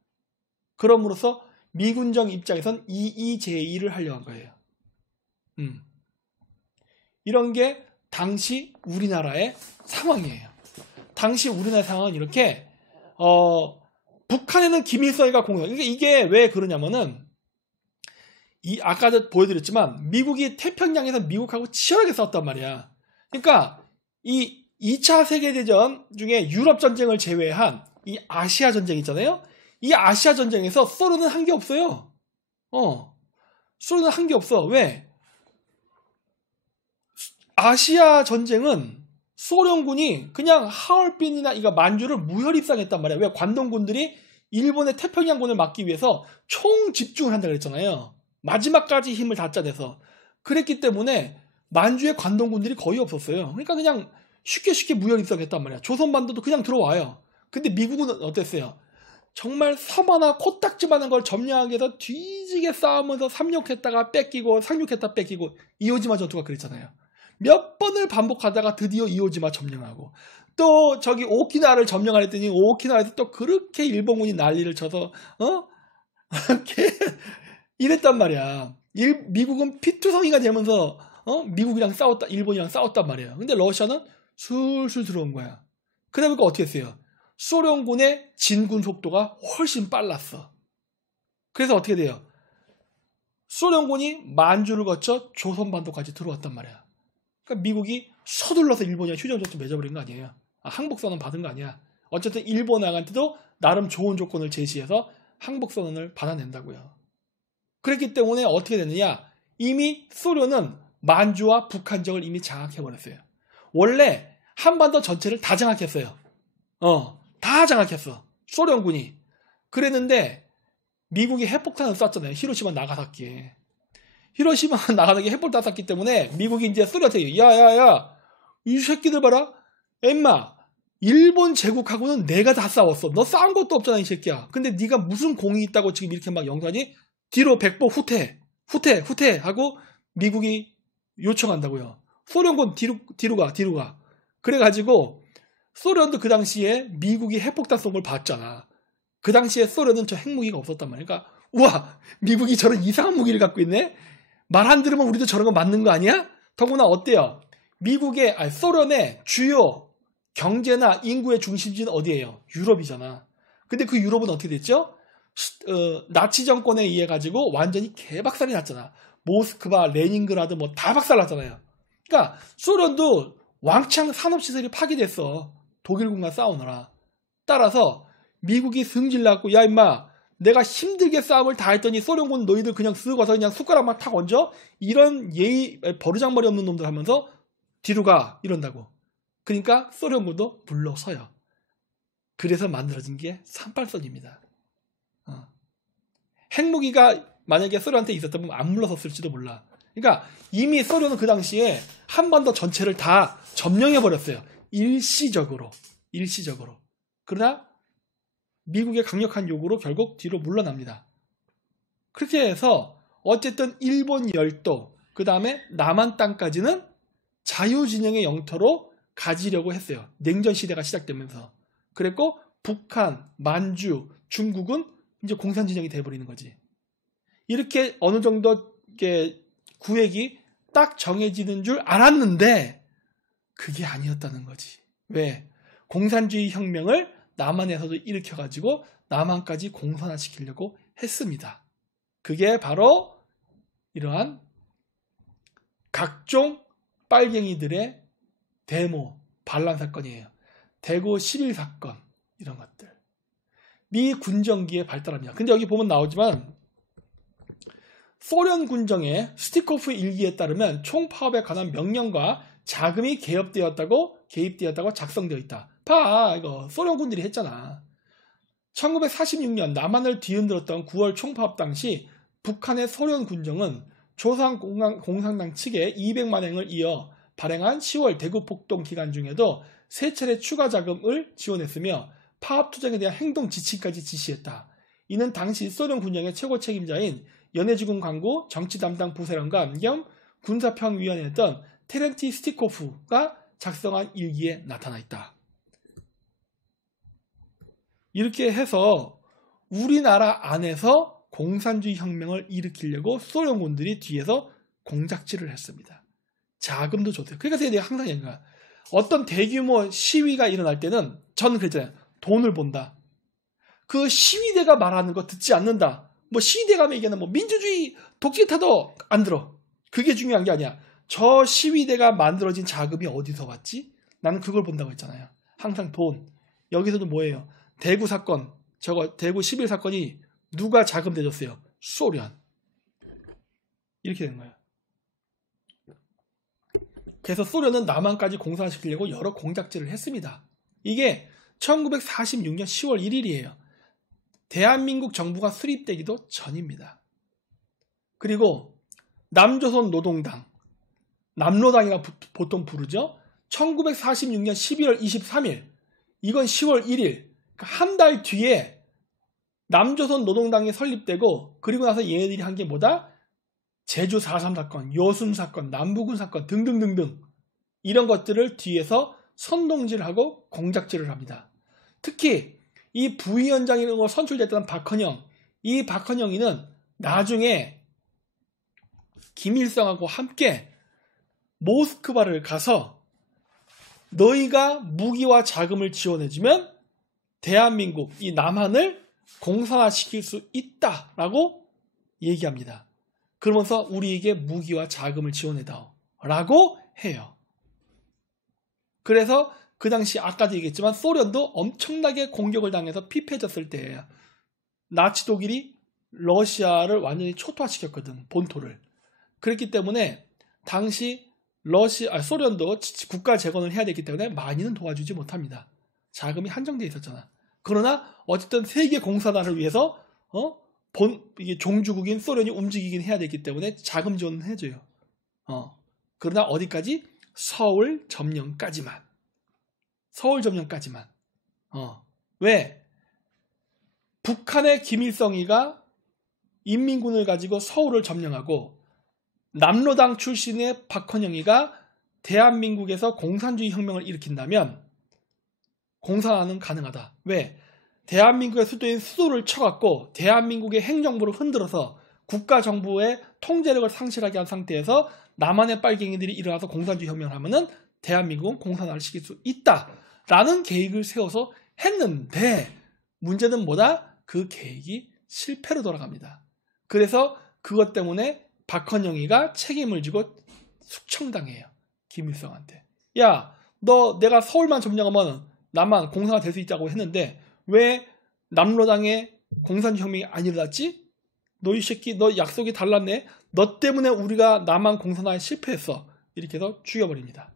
그럼으로써 미군정 입장에선 이의제의를 하려고 한 거예요. 이런 게 당시 우리나라의 상황이에요. 당시 우리나라 상황은 이렇게 북한에는 김일성이가 공격. 그러니까 이게 왜 그러냐면은 아까도 보여드렸지만 미국이 태평양에서 미국하고 치열하게 싸웠단 말이야. 그러니까 이 2차 세계대전 중에 유럽 전쟁을 제외한 이 아시아 전쟁 있잖아요. 이 아시아 전쟁에서 소련은 한 게 없어요. 소련은 한 게 없어. 왜? 아시아 전쟁은 소련군이 그냥 하얼빈이나 이거 만주를 무혈 입상했단 말이야. 왜? 관동군들이 일본의 태평양군을 막기 위해서 총 집중을 한다 그랬잖아요. 마지막까지 힘을 다 짜내서. 그랬기 때문에 만주의 관동군들이 거의 없었어요. 그러니까 그냥 쉽게 무혈 입상했단 말이야. 조선반도도 그냥 들어와요. 근데 미국은 어땠어요? 정말 섬 하나 코딱지만한 걸 점령하기 위해서 뒤지게 싸우면서 상륙했다 뺏기고 이오지마 전투가 그랬잖아요. 몇 번을 반복하다가 드디어 이오지마 점령하고 또 저기 오키나와를 점령하랬더니 오키나와에서 또 그렇게 일본군이 난리를 쳐서 이랬단 말이야. 미국은 피투성이가 되면서 일본이랑 싸웠단 말이에요. 근데 러시아는 술술 들어온 거야. 그러다 보니까 어떻게 했어요? 소련군의 진군 속도가 훨씬 빨랐어. 그래서 어떻게 돼요? 소련군이 만주를 거쳐 조선반도까지 들어왔단 말이야. 그러니까 미국이 서둘러서 일본이랑 휴전조치 맺어버린 거 아니에요. 항복선언 받은 거 아니야. 어쨌든 일본한테도 나름 좋은 조건을 제시해서 항복선언을 받아낸다고요. 그랬기 때문에 어떻게 됐느냐? 이미 소련은 만주와 북한 지역을 이미 장악해버렸어요. 원래 한반도 전체를 다 장악했어요. 다 장악했어. 소련군이. 그랬는데 미국이 핵폭탄을 쐈잖아요. 히로시마 나가사키에. 히로시마 나가사키에 핵폭탄 쐈기 때문에 미국이 이제 소련한테 야야야 이 새끼들 봐라. 엠마 일본 제국하고는 내가 다 싸웠어. 너 싸운 것도 없잖아 이 새끼야. 근데 네가 무슨 공이 있다고 지금 이렇게 막 영관이 뒤로 백보 후퇴 하고 미국이 요청한다고요. 소련군 뒤로 가. 그래가지고 소련도 그 당시에 미국이 핵폭탄 쏜 걸 봤잖아. 그 당시에 소련은 저 핵무기가 없었단 말이야. 그러니까 우와 미국이 저런 이상한 무기를 갖고 있네. 말 안 들으면 우리도 저런 거 맞는 거 아니야? 더구나 어때요? 소련의 주요 경제나 인구의 중심지는 어디예요? 유럽이잖아. 근데 그 유럽은 어떻게 됐죠? 나치 정권에 의해 가지고 완전히 개박살이 났잖아. 모스크바, 레닌그라드 뭐 다 박살났잖아요. 그러니까 소련도 왕창 산업시설이 파괴됐어. 독일군과 싸우느라. 따라서 미국이 승질났고 야 임마 내가 힘들게 싸움을 다 했더니 소련군 너희들 그냥 쓰고 와서 그냥 숟가락만 탁 얹어? 이런 예의 버르장머리 없는 놈들 하면서 뒤로 가 이런다고. 그러니까 소련군도 물러서요. 그래서 만들어진 게 38선입니다. 핵무기가 만약에 소련한테 있었다면 안 물러섰을지도 몰라. 그러니까 이미 소련은 그 당시에 한반도 전체를 다 점령해버렸어요. 일시적으로. 그러나 미국의 강력한 요구로 결국 뒤로 물러납니다. 그렇게 해서 어쨌든 일본 열도, 그 다음에 남한 땅까지는 자유진영의 영토로 가지려고 했어요. 냉전 시대가 시작되면서. 그랬고 북한, 만주, 중국은 이제 공산진영이 돼버리는 거지. 이렇게 어느 정도 구획이 딱 정해지는 줄 알았는데 그게 아니었다는 거지. 왜? 공산주의 혁명을 남한에서도 일으켜가지고 남한까지 공산화시키려고 했습니다. 그게 바로 이러한 각종 빨갱이들의 데모, 반란 사건이에요. 대구 11 사건 이런 것들. 미 군정기의 발달합니다. 근데 여기 보면 나오지만 소련 군정의 스티코프 일기에 따르면 총파업에 관한 명령과 자금이 개입되었다고 작성되어 있다. 봐, 이거 소련군들이 했잖아. 1946년 남한을 뒤흔들었던 9월 총파업 당시 북한의 소련 군정은 조선공산당 측에 200만 행을 이어 발행한 10월 대구 폭동 기간 중에도 세 차례 추가 자금을 지원했으며 파업 투쟁에 대한 행동 지침까지 지시했다. 이는 당시 소련 군정의 최고 책임자인 연해주군 광고 정치 담당 부사령관 겸 군사평위원회였던 테렌티 스티코프가 작성한 일기에 나타나 있다. 이렇게 해서 우리나라 안에서 공산주의 혁명을 일으키려고 소련군들이 뒤에서 공작질을 했습니다. 자금도 줬어요. 그러니까 내가 항상 얘기한 거야. 어떤 대규모 시위가 일어날 때는 저는 그랬잖아요. 돈을 본다. 그 시위대가 말하는 거 듣지 않는다. 뭐 시위대가 얘기하는 뭐 민주주의 독재타도 안 들어. 그게 중요한 게 아니야. 저 시위대가 만들어진 자금이 어디서 왔지? 나는 그걸 본다고 했잖아요. 항상 돈. 여기서도 뭐예요? 대구 사건, 대구 11 사건이 누가 자금 대줬어요? 소련. 이렇게 된 거예요. 그래서 소련은 남한까지 공산화시키려고 여러 공작질을 했습니다. 이게 1946년 10월 1일이에요. 대한민국 정부가 수립되기도 전입니다. 그리고 남조선 노동당, 남노당이라 보통 부르죠. 1946년 12월 23일, 이건 10월 1일, 한 달 뒤에 남조선 노동당이 설립되고 그리고 나서 얘네들이 한 게 뭐다? 제주 4.3 사건, 여순 사건, 남부군 사건 등등등등 이런 것들을 뒤에서 선동질을 하고 공작질을 합니다. 특히 이 부위원장으로 선출됐던 박헌영, 이 박헌영이는 나중에 김일성하고 함께 모스크바를 가서 너희가 무기와 자금을 지원해주면 대한민국, 이 남한을 공산화시킬 수 있다라고 얘기합니다. 그러면서 우리에게 무기와 자금을 지원해다오 라고 해요. 그래서 그 당시 아까도 얘기했지만 소련도 엄청나게 공격을 당해서 피폐해졌을 때예요. 나치 독일이 러시아를 완전히 초토화시켰거든. 본토를. 그랬기 때문에 당시 소련도 국가 재건을 해야 됐기 때문에 많이는 도와주지 못합니다. 자금이 한정되어 있었잖아. 그러나 어쨌든 세계 공산화를 위해서 이게 종주국인 소련이 움직이긴 해야 됐기 때문에 자금 지원을 해줘요. 그러나 어디까지? 서울 점령까지만. 왜? 북한의 김일성이가 인민군을 가지고 서울을 점령하고 남로당 출신의 박헌영이가 대한민국에서 공산주의 혁명을 일으킨다면 공산화는 가능하다. 왜? 대한민국의 수도인 수도를 쳐갖고 대한민국의 행정부를 흔들어서 국가정부의 통제력을 상실하게 한 상태에서 남한의 빨갱이들이 일어나서 공산주의 혁명을 하면은 대한민국은 공산화를 시킬 수 있다라는 계획을 세워서 했는데 문제는 뭐다? 그 계획이 실패로 돌아갑니다. 그래서 그것 때문에 박헌영이가 책임을 지고 숙청당해요. 김일성한테. 야, 너 내가 서울만 점령하면 남한 공산화 될 수 있다고 했는데 왜 남로당의 공산주의 혁명이 안 일어났지? 너 이 새끼, 너 약속이 달랐네? 너 때문에 우리가 남한 공산화에 실패했어. 이렇게 해서 죽여버립니다.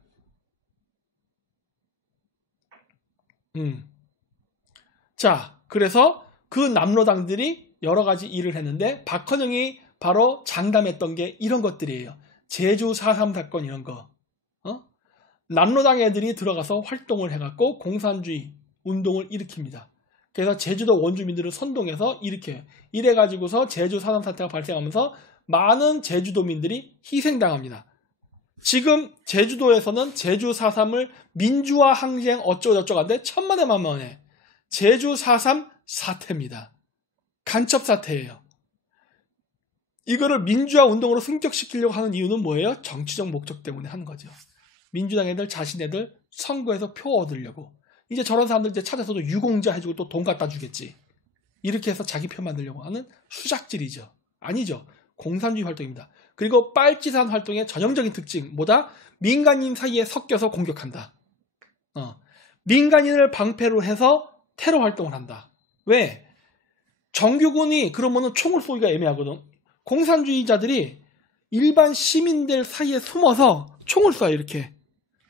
자, 그래서 그 남로당들이 여러 가지 일을 했는데 박헌영이 바로 장담했던 게 이런 것들이에요. 제주 4.3 사건 이런 거. 남로당 애들이 들어가서 활동을 해갖고 공산주의 운동을 일으킵니다. 그래서 제주도 원주민들을 선동해서 일으켜요. 이래가지고서 제주 4.3 사태가 발생하면서 많은 제주도민들이 희생당합니다. 지금 제주도에서는 제주 4.3을 민주화 항쟁 어쩌고저쩌고 한데 천만에 만만해. 제주 4.3 사태입니다. 간첩 사태예요. 이거를 민주화 운동으로 승격시키려고 하는 이유는 뭐예요? 정치적 목적 때문에 하는 거죠. 민주당 애들 자신애들 선거에서 표 얻으려고. 이제 저런 사람들 이제 찾아서도 유공자 해주고 또 돈 갖다 주겠지. 이렇게 해서 자기 표 만들려고 하는 수작질이죠. 아니죠. 공산주의 활동입니다. 그리고 빨치산 활동의 전형적인 특징 뭐다? 민간인 사이에 섞여서 공격한다. 민간인을 방패로 해서 테러 활동을 한다. 왜? 정규군이 그러면은 총을 쏘기가 애매하거든. 공산주의자들이 일반 시민들 사이에 숨어서 총을 쏴요. 이렇게.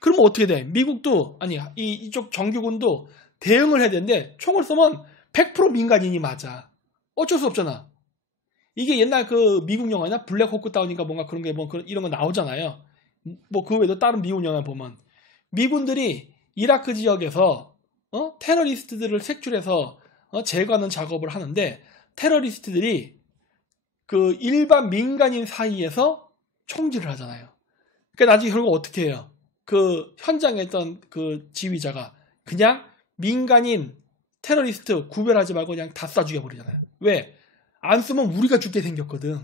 그러면 어떻게 돼? 미국도 아니 이쪽 정규군도 대응을 해야 되는데 총을 쏘면 100% 민간인이 맞아. 어쩔 수 없잖아. 이게 옛날 그 미국 영화나 블랙 호크 다운인가 뭔가 그런 게 뭐 이런 거 나오잖아요. 뭐 그 외에도 다른 미국 영화 보면 미군들이 이라크 지역에서 테러리스트들을 색출해서 제거하는 작업을 하는데 테러리스트들이 그 일반 민간인 사이에서 총질을 하잖아요. 그러니까 나중에 결국 어떻게 해요? 그 현장에 있던 그 지휘자가 그냥 민간인 테러리스트 구별하지 말고 그냥 다 쏴 죽여버리잖아요. 왜? 안 쏘면 우리가 죽게 생겼거든.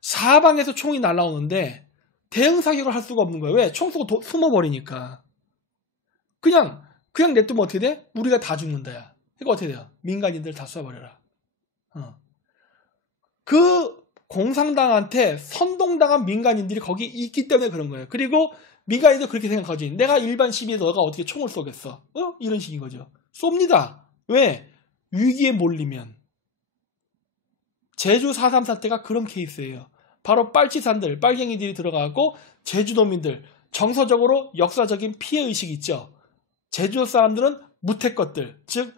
사방에서 총이 날라오는데 대응 사격을 할 수가 없는 거예요. 왜? 총 쏘고 숨어버리니까. 그냥 냅두면 어떻게 돼? 우리가 다 죽는다야. 그러니까 어떻게 돼요? 민간인들 다 쏴버려라. 그 공산당한테 선동당한 민간인들이 거기 있기 때문에 그런 거예요. 그리고 민간인도 그렇게 생각하지. 내가 일반 시민에서 너가 어떻게 총을 쏘겠어? 이런 식인 거죠. 쏩니다. 왜? 위기에 몰리면. 제주 4.3 사태가 그런 케이스예요. 바로 빨치산들, 빨갱이들이 들어가고 제주도민들, 정서적으로 역사적인 피해의식이 있죠. 제주도 사람들은 무태 것들, 즉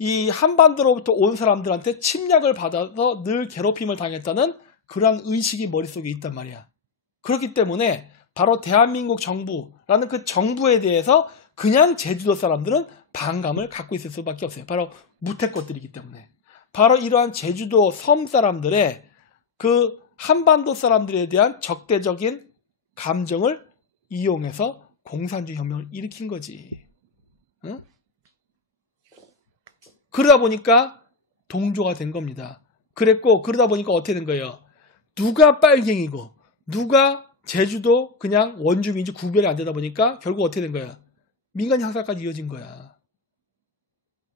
이 한반도로부터 온 사람들한테 침략을 받아서 늘 괴롭힘을 당했다는 그러한 의식이 머릿속에 있단 말이야. 그렇기 때문에 바로 대한민국 정부라는 그 정부에 대해서 그냥 제주도 사람들은 반감을 갖고 있을 수밖에 없어요. 바로 무태 것들이기 때문에. 바로 이러한 제주도 섬 사람들의 그 한반도 사람들에 대한 적대적인 감정을 이용해서 공산주의 혁명을 일으킨 거지. 응? 그러다 보니까 동조가 된 겁니다. 그러다 보니까 어떻게 된 거예요? 누가 빨갱이고 누가 제주도 그냥 원주민인지 구별이 안 되다 보니까 결국 어떻게 된 거야? 민간인 학살까지 이어진 거야.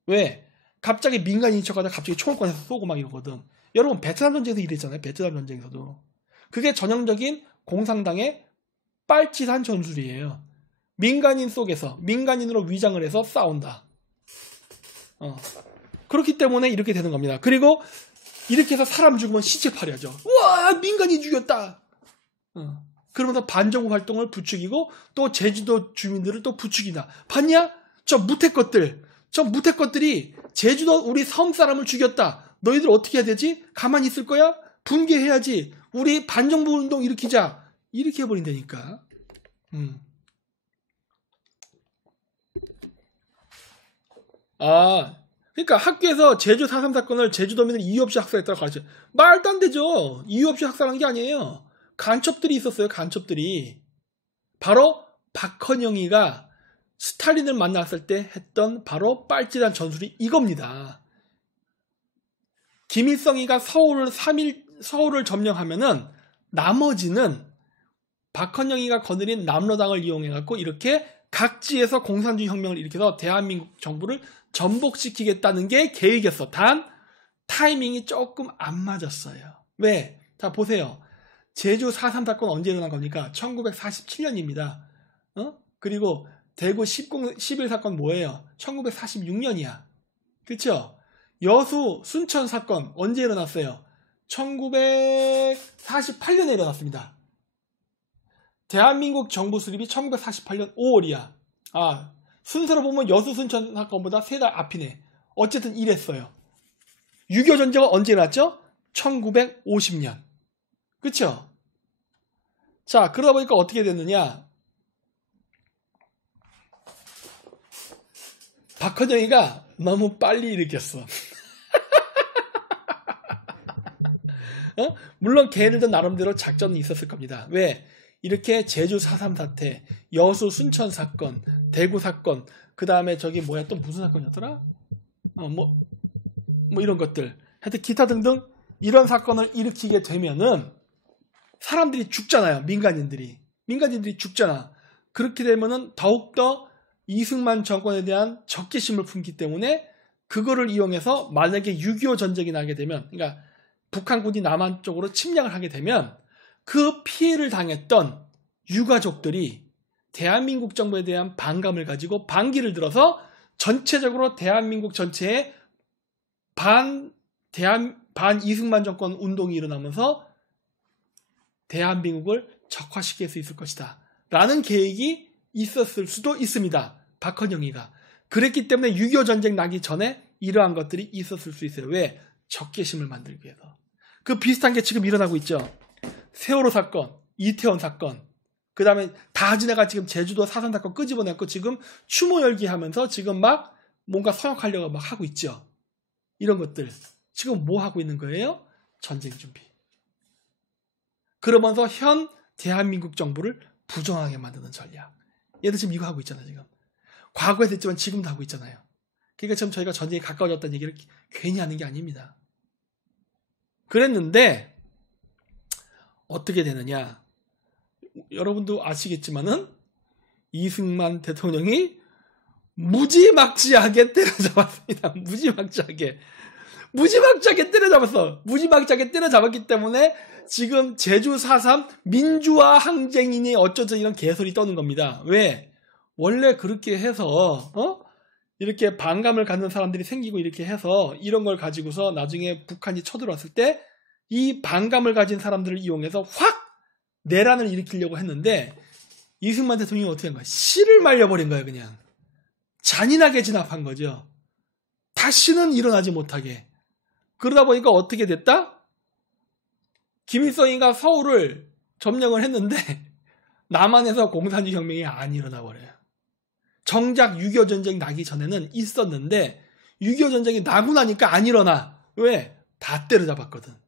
왜? 갑자기 민간인인 척하다 갑자기 총을 꺼내서 쏘고 막 이러거든. 여러분 베트남 전쟁에서 이랬잖아요. 베트남 전쟁에서도. 그게 전형적인 공산당의 빨치산 전술이에요. 민간인 속에서 민간인으로 위장을 해서 싸운다. 그렇기 때문에 이렇게 되는 겁니다. 그리고 이렇게 해서 사람 죽으면 시체 파괴하죠. 우와 민간인 죽였다. 그러면서 반정부 활동을 부추기고 또 제주도 주민들을 또 부추기나. 봤냐? 저 무태 것들이 제주도 우리 섬 사람을 죽였다. 너희들 어떻게 해야 되지? 가만히 있을 거야? 분개해야지. 우리 반정부 운동 일으키자. 이렇게 해버린다니까. 그러니까 학교에서 제주 4.3 사건을 제주도민을 이유 없이 학살했다고 가르쳐요. 말도 안 되죠. 이유 없이 학살한 게 아니에요. 간첩들이 있었어요. 간첩들이. 바로 박헌영이가 스탈린을 만났을 때 했던 바로 빨치산 전술이 이겁니다. 김일성이가 서울을 점령하면은 나머지는 박헌영이가 거느린 남로당을 이용해갖고 이렇게 각지에서 공산주의 혁명을 일으켜서 대한민국 정부를 전복시키겠다는 게 계획이었어. 단 타이밍이 조금 안 맞았어요. 왜? 자 보세요. 제주 4.3 사건 언제 일어난 겁니까? 1947년입니다. 그리고 대구 11 사건 뭐예요? 1946년이야. 그쵸? 여수 순천 사건 언제 일어났어요? 1948년에 일어났습니다. 대한민국 정부 수립이 1948년 5월이야. 순서로 보면 여수 순천 사건보다 3달 앞이네. 어쨌든 이랬어요. 6.25 전쟁은 언제 일어났죠? 1950년. 그쵸? 자, 그러다 보니까 어떻게 됐느냐? 박헌영이가 너무 빨리 일으켰어. 물론 걔네들도 나름대로 작전이 있었을 겁니다. 왜? 이렇게 제주 4.3 사태, 여수 순천 사건, 대구 사건, 그 다음에 또 무슨 사건이었더라? 이런 것들. 하여튼 기타 등등 이런 사건을 일으키게 되면은 사람들이 죽잖아요. 민간인들이 죽잖아. 그렇게 되면은 더욱더 이승만 정권에 대한 적개심을 품기 때문에 그거를 이용해서 만약에 6.25 전쟁이 나게 되면, 그러니까 북한군이 남한 쪽으로 침략을 하게 되면 그 피해를 당했던 유가족들이 대한민국 정부에 대한 반감을 가지고 반기를 들어서 전체적으로 대한민국 전체에 반 이승만 정권 운동이 일어나면서 대한민국을 적화시킬 수 있을 것이다 라는 계획이 있었을 수도 있습니다. 박헌영이가. 그랬기 때문에 6.25 전쟁 나기 전에 이러한 것들이 있었을 수 있어요. 왜? 적개심을 만들기 위해서. 그 비슷한 게 지금 일어나고 있죠. 세월호 사건, 이태원 사건, 그 그 다음에 다 지나가 지금 제주도 사상 사건 끄집어냈고 지금 추모 열기 하면서 지금 막 뭔가 서역하려고 막 하고 있죠. 이런 것들. 지금 뭐 하고 있는 거예요? 전쟁 준비. 그러면서 현 대한민국 정부를 부정하게 만드는 전략. 얘들 지금 이거 하고 있잖아요, 지금. 과거에도 했지만 지금도 하고 있잖아요. 그러니까 지금 저희가 전쟁이 가까워졌다는 얘기를 괜히 하는 게 아닙니다. 그랬는데 어떻게 되느냐. 여러분도 아시겠지만은 이승만 대통령이 무지막지하게 때려잡았습니다. 무지막지하게 때려잡았어. 무지막지하게 때려잡았기 때문에 지금 제주 4.3 민주화 항쟁이니 어쩌죠 이런 개소리 떠는 겁니다. 왜? 원래 그렇게 해서 이렇게 반감을 갖는 사람들이 생기고 이렇게 해서 이런 걸 가지고서 나중에 북한이 쳐들어왔을 때 이 반감을 가진 사람들을 이용해서 확 내란을 일으키려고 했는데 이승만 대통령이 어떻게 한 거야? 씨를 말려버린 거예요. 그냥 잔인하게 진압한 거죠. 다시는 일어나지 못하게. 그러다 보니까 어떻게 됐다? 김일성이가 서울을 점령을 했는데 남한에서 공산주의 혁명이 안 일어나 버려요. 정작 6.25 전쟁 나기 전에는 있었는데 6.25 전쟁이 나고 나니까 안 일어나. 왜? 다 때려잡았거든.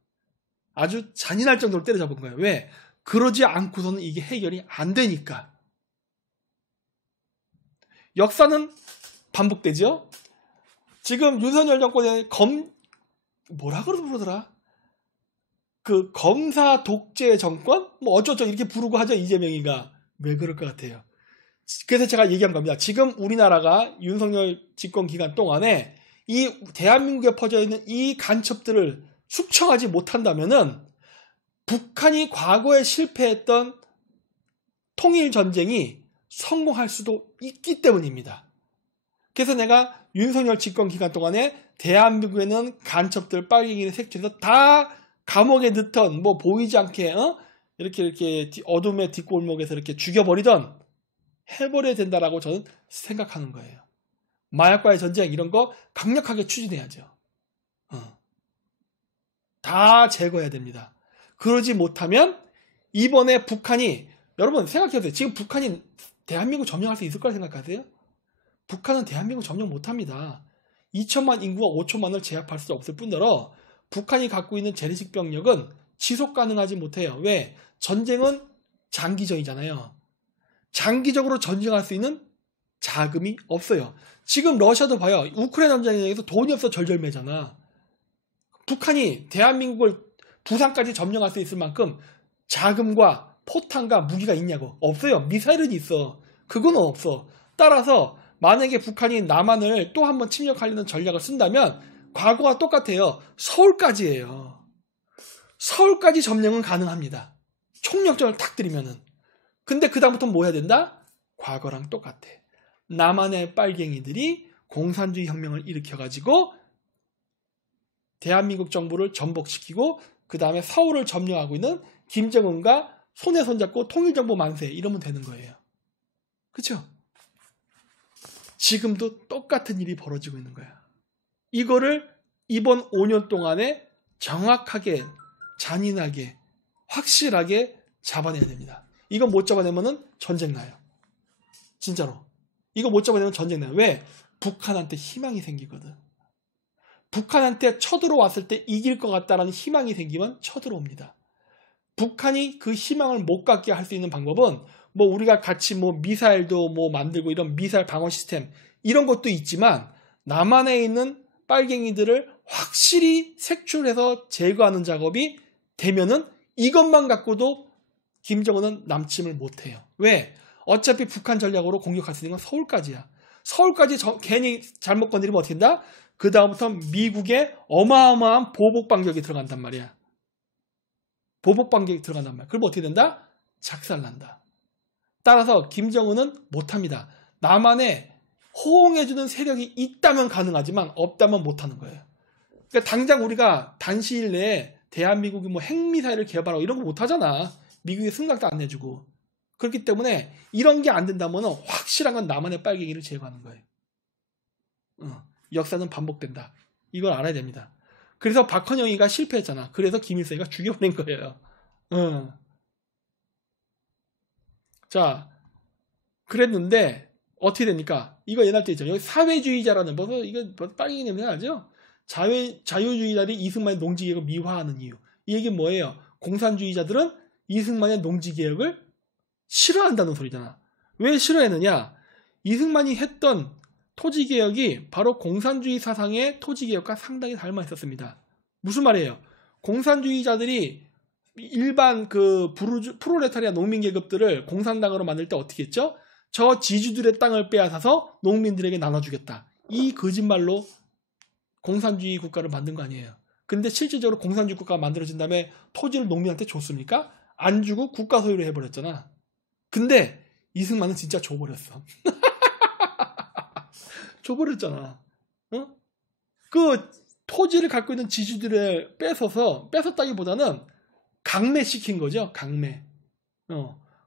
아주 잔인할 정도로 때려잡은 거예요. 왜? 그러지 않고서는 이게 해결이 안 되니까. 역사는 반복되죠. 지금 윤석열 정권의 뭐라 그러더라? 그 검사 독재 정권? 뭐 어쩌죠 이렇게 부르고 하죠. 이재명이가. 왜 그럴 것 같아요? 그래서 제가 얘기한 겁니다. 지금 우리나라가 윤석열 집권 기간 동안에 이 대한민국에 퍼져 있는 이 간첩들을 숙청하지 못한다면은 북한이 과거에 실패했던 통일전쟁이 성공할 수도 있기 때문입니다. 그래서 내가 윤석열 집권 기간 동안에 대한민국에는 간첩들 빨갱이를 색출해서 다 감옥에 넣던 뭐 보이지 않게 이렇게 어둠의 뒷골목에서 이렇게 죽여버리던 해버려야 된다라고 저는 생각하는 거예요. 마약과의 전쟁 이런 거 강력하게 추진해야죠. 다 제거해야 됩니다. 그러지 못하면 이번에 북한이 여러분 생각해보세요. 지금 북한이 대한민국 점령할 수 있을 거라 생각하세요? 북한은 대한민국 점령 못합니다. 2천만 인구가 5천만을 제압할 수 없을 뿐더러 북한이 갖고 있는 재래식 병력은 지속 가능하지 못해요. 왜? 전쟁은 장기전이잖아요. 장기적으로 전쟁할 수 있는 자금이 없어요. 지금 러시아도 봐요. 우크라이나 전쟁에서 돈이 없어 절절매잖아. 북한이 대한민국을 부산까지 점령할 수 있을 만큼 자금과 포탄과 무기가 있냐고. 없어요. 미사일은 있어. 그건 없어. 따라서 만약에 북한이 남한을 또 한 번 침략하려는 전략을 쓴다면 과거와 똑같아요. 서울까지예요. 서울까지 점령은 가능합니다. 총력전을 탁 들이면은. 근데 그 다음부터는 뭐 해야 된다? 과거랑 똑같아. 남한의 빨갱이들이 공산주의 혁명을 일으켜가지고 대한민국 정부를 전복시키고 그 다음에 서울을 점령하고 있는 김정은과 손에 손잡고 통일정부 만세 이러면 되는 거예요. 그렇죠? 지금도 똑같은 일이 벌어지고 있는 거야. 이거를 이번 5년 동안에 정확하게 잔인하게 확실하게 잡아내야 됩니다. 이거 못 잡아내면은 전쟁 나요. 진짜로. 이거 못 잡아내면 전쟁 나요. 왜? 북한한테 희망이 생기거든. 북한한테 쳐들어왔을 때 이길 것 같다라는 희망이 생기면 쳐들어옵니다. 북한이 그 희망을 못 갖게 할 수 있는 방법은 뭐 우리가 같이 뭐 미사일도 뭐 만들고 이런 미사일 방어 시스템 이런 것도 있지만 남한에 있는 빨갱이들을 확실히 색출해서 제거하는 작업이 되면은 이것만 갖고도 김정은은 남침을 못해요. 왜? 어차피 북한 전략으로 공격할 수 있는 건 서울까지야. 서울까지 괜히 잘못 건드리면 어떻게 된다? 그 다음부터 미국의 어마어마한 보복 반격이 들어간단 말이야. 보복 반격이 들어간단 말이야. 그럼 어떻게 된다? 작살난다. 따라서 김정은은 못합니다. 남한에 호응해주는 세력이 있다면 가능하지만 없다면 못하는 거예요. 그러니까 당장 우리가 단시일 내에 대한민국이 뭐 핵미사일을 개발하고 이런 거 못하잖아. 미국이 승낙도 안 내주고. 그렇기 때문에 이런 게 안 된다면 확실한 건 남한의 빨갱이를 제거하는 거예요. 역사는 반복된다. 이걸 알아야 됩니다. 그래서 박헌영이가 실패했잖아. 그래서 김일성이가 죽여버린 거예요. 자, 그랬는데 어떻게 됩니까? 이거 옛날 때 있죠. 여기 사회주의자라는 이거 빨리 내면 하죠. 자유주의자들이 이승만의 농지개혁을 미화하는 이유. 이 얘기는 뭐예요? 공산주의자들은 이승만의 농지개혁을 싫어한다는 소리잖아. 왜 싫어했느냐? 이승만이 했던 토지개혁이 바로 공산주의 사상의 토지개혁과 상당히 닮아 있었습니다. 무슨 말이에요? 공산주의자들이 일반 프롤레타리아 농민계급들을 공산당으로 만들 때 어떻게 했죠? 저 지주들의 땅을 빼앗아서 농민들에게 나눠주겠다. 이 거짓말로 공산주의 국가를 만든 거 아니에요. 근데 실질적으로 공산주의 국가가 만들어진 다음에 토지를 농민한테 줬습니까? 안 주고 국가 소유로 해버렸잖아. 근데 이승만은 진짜 줘버렸어. 줘버렸잖아. 어? 그 토지를 갖고 있는 지주들을 뺏었다기보다는 강매시킨 거죠. 강매.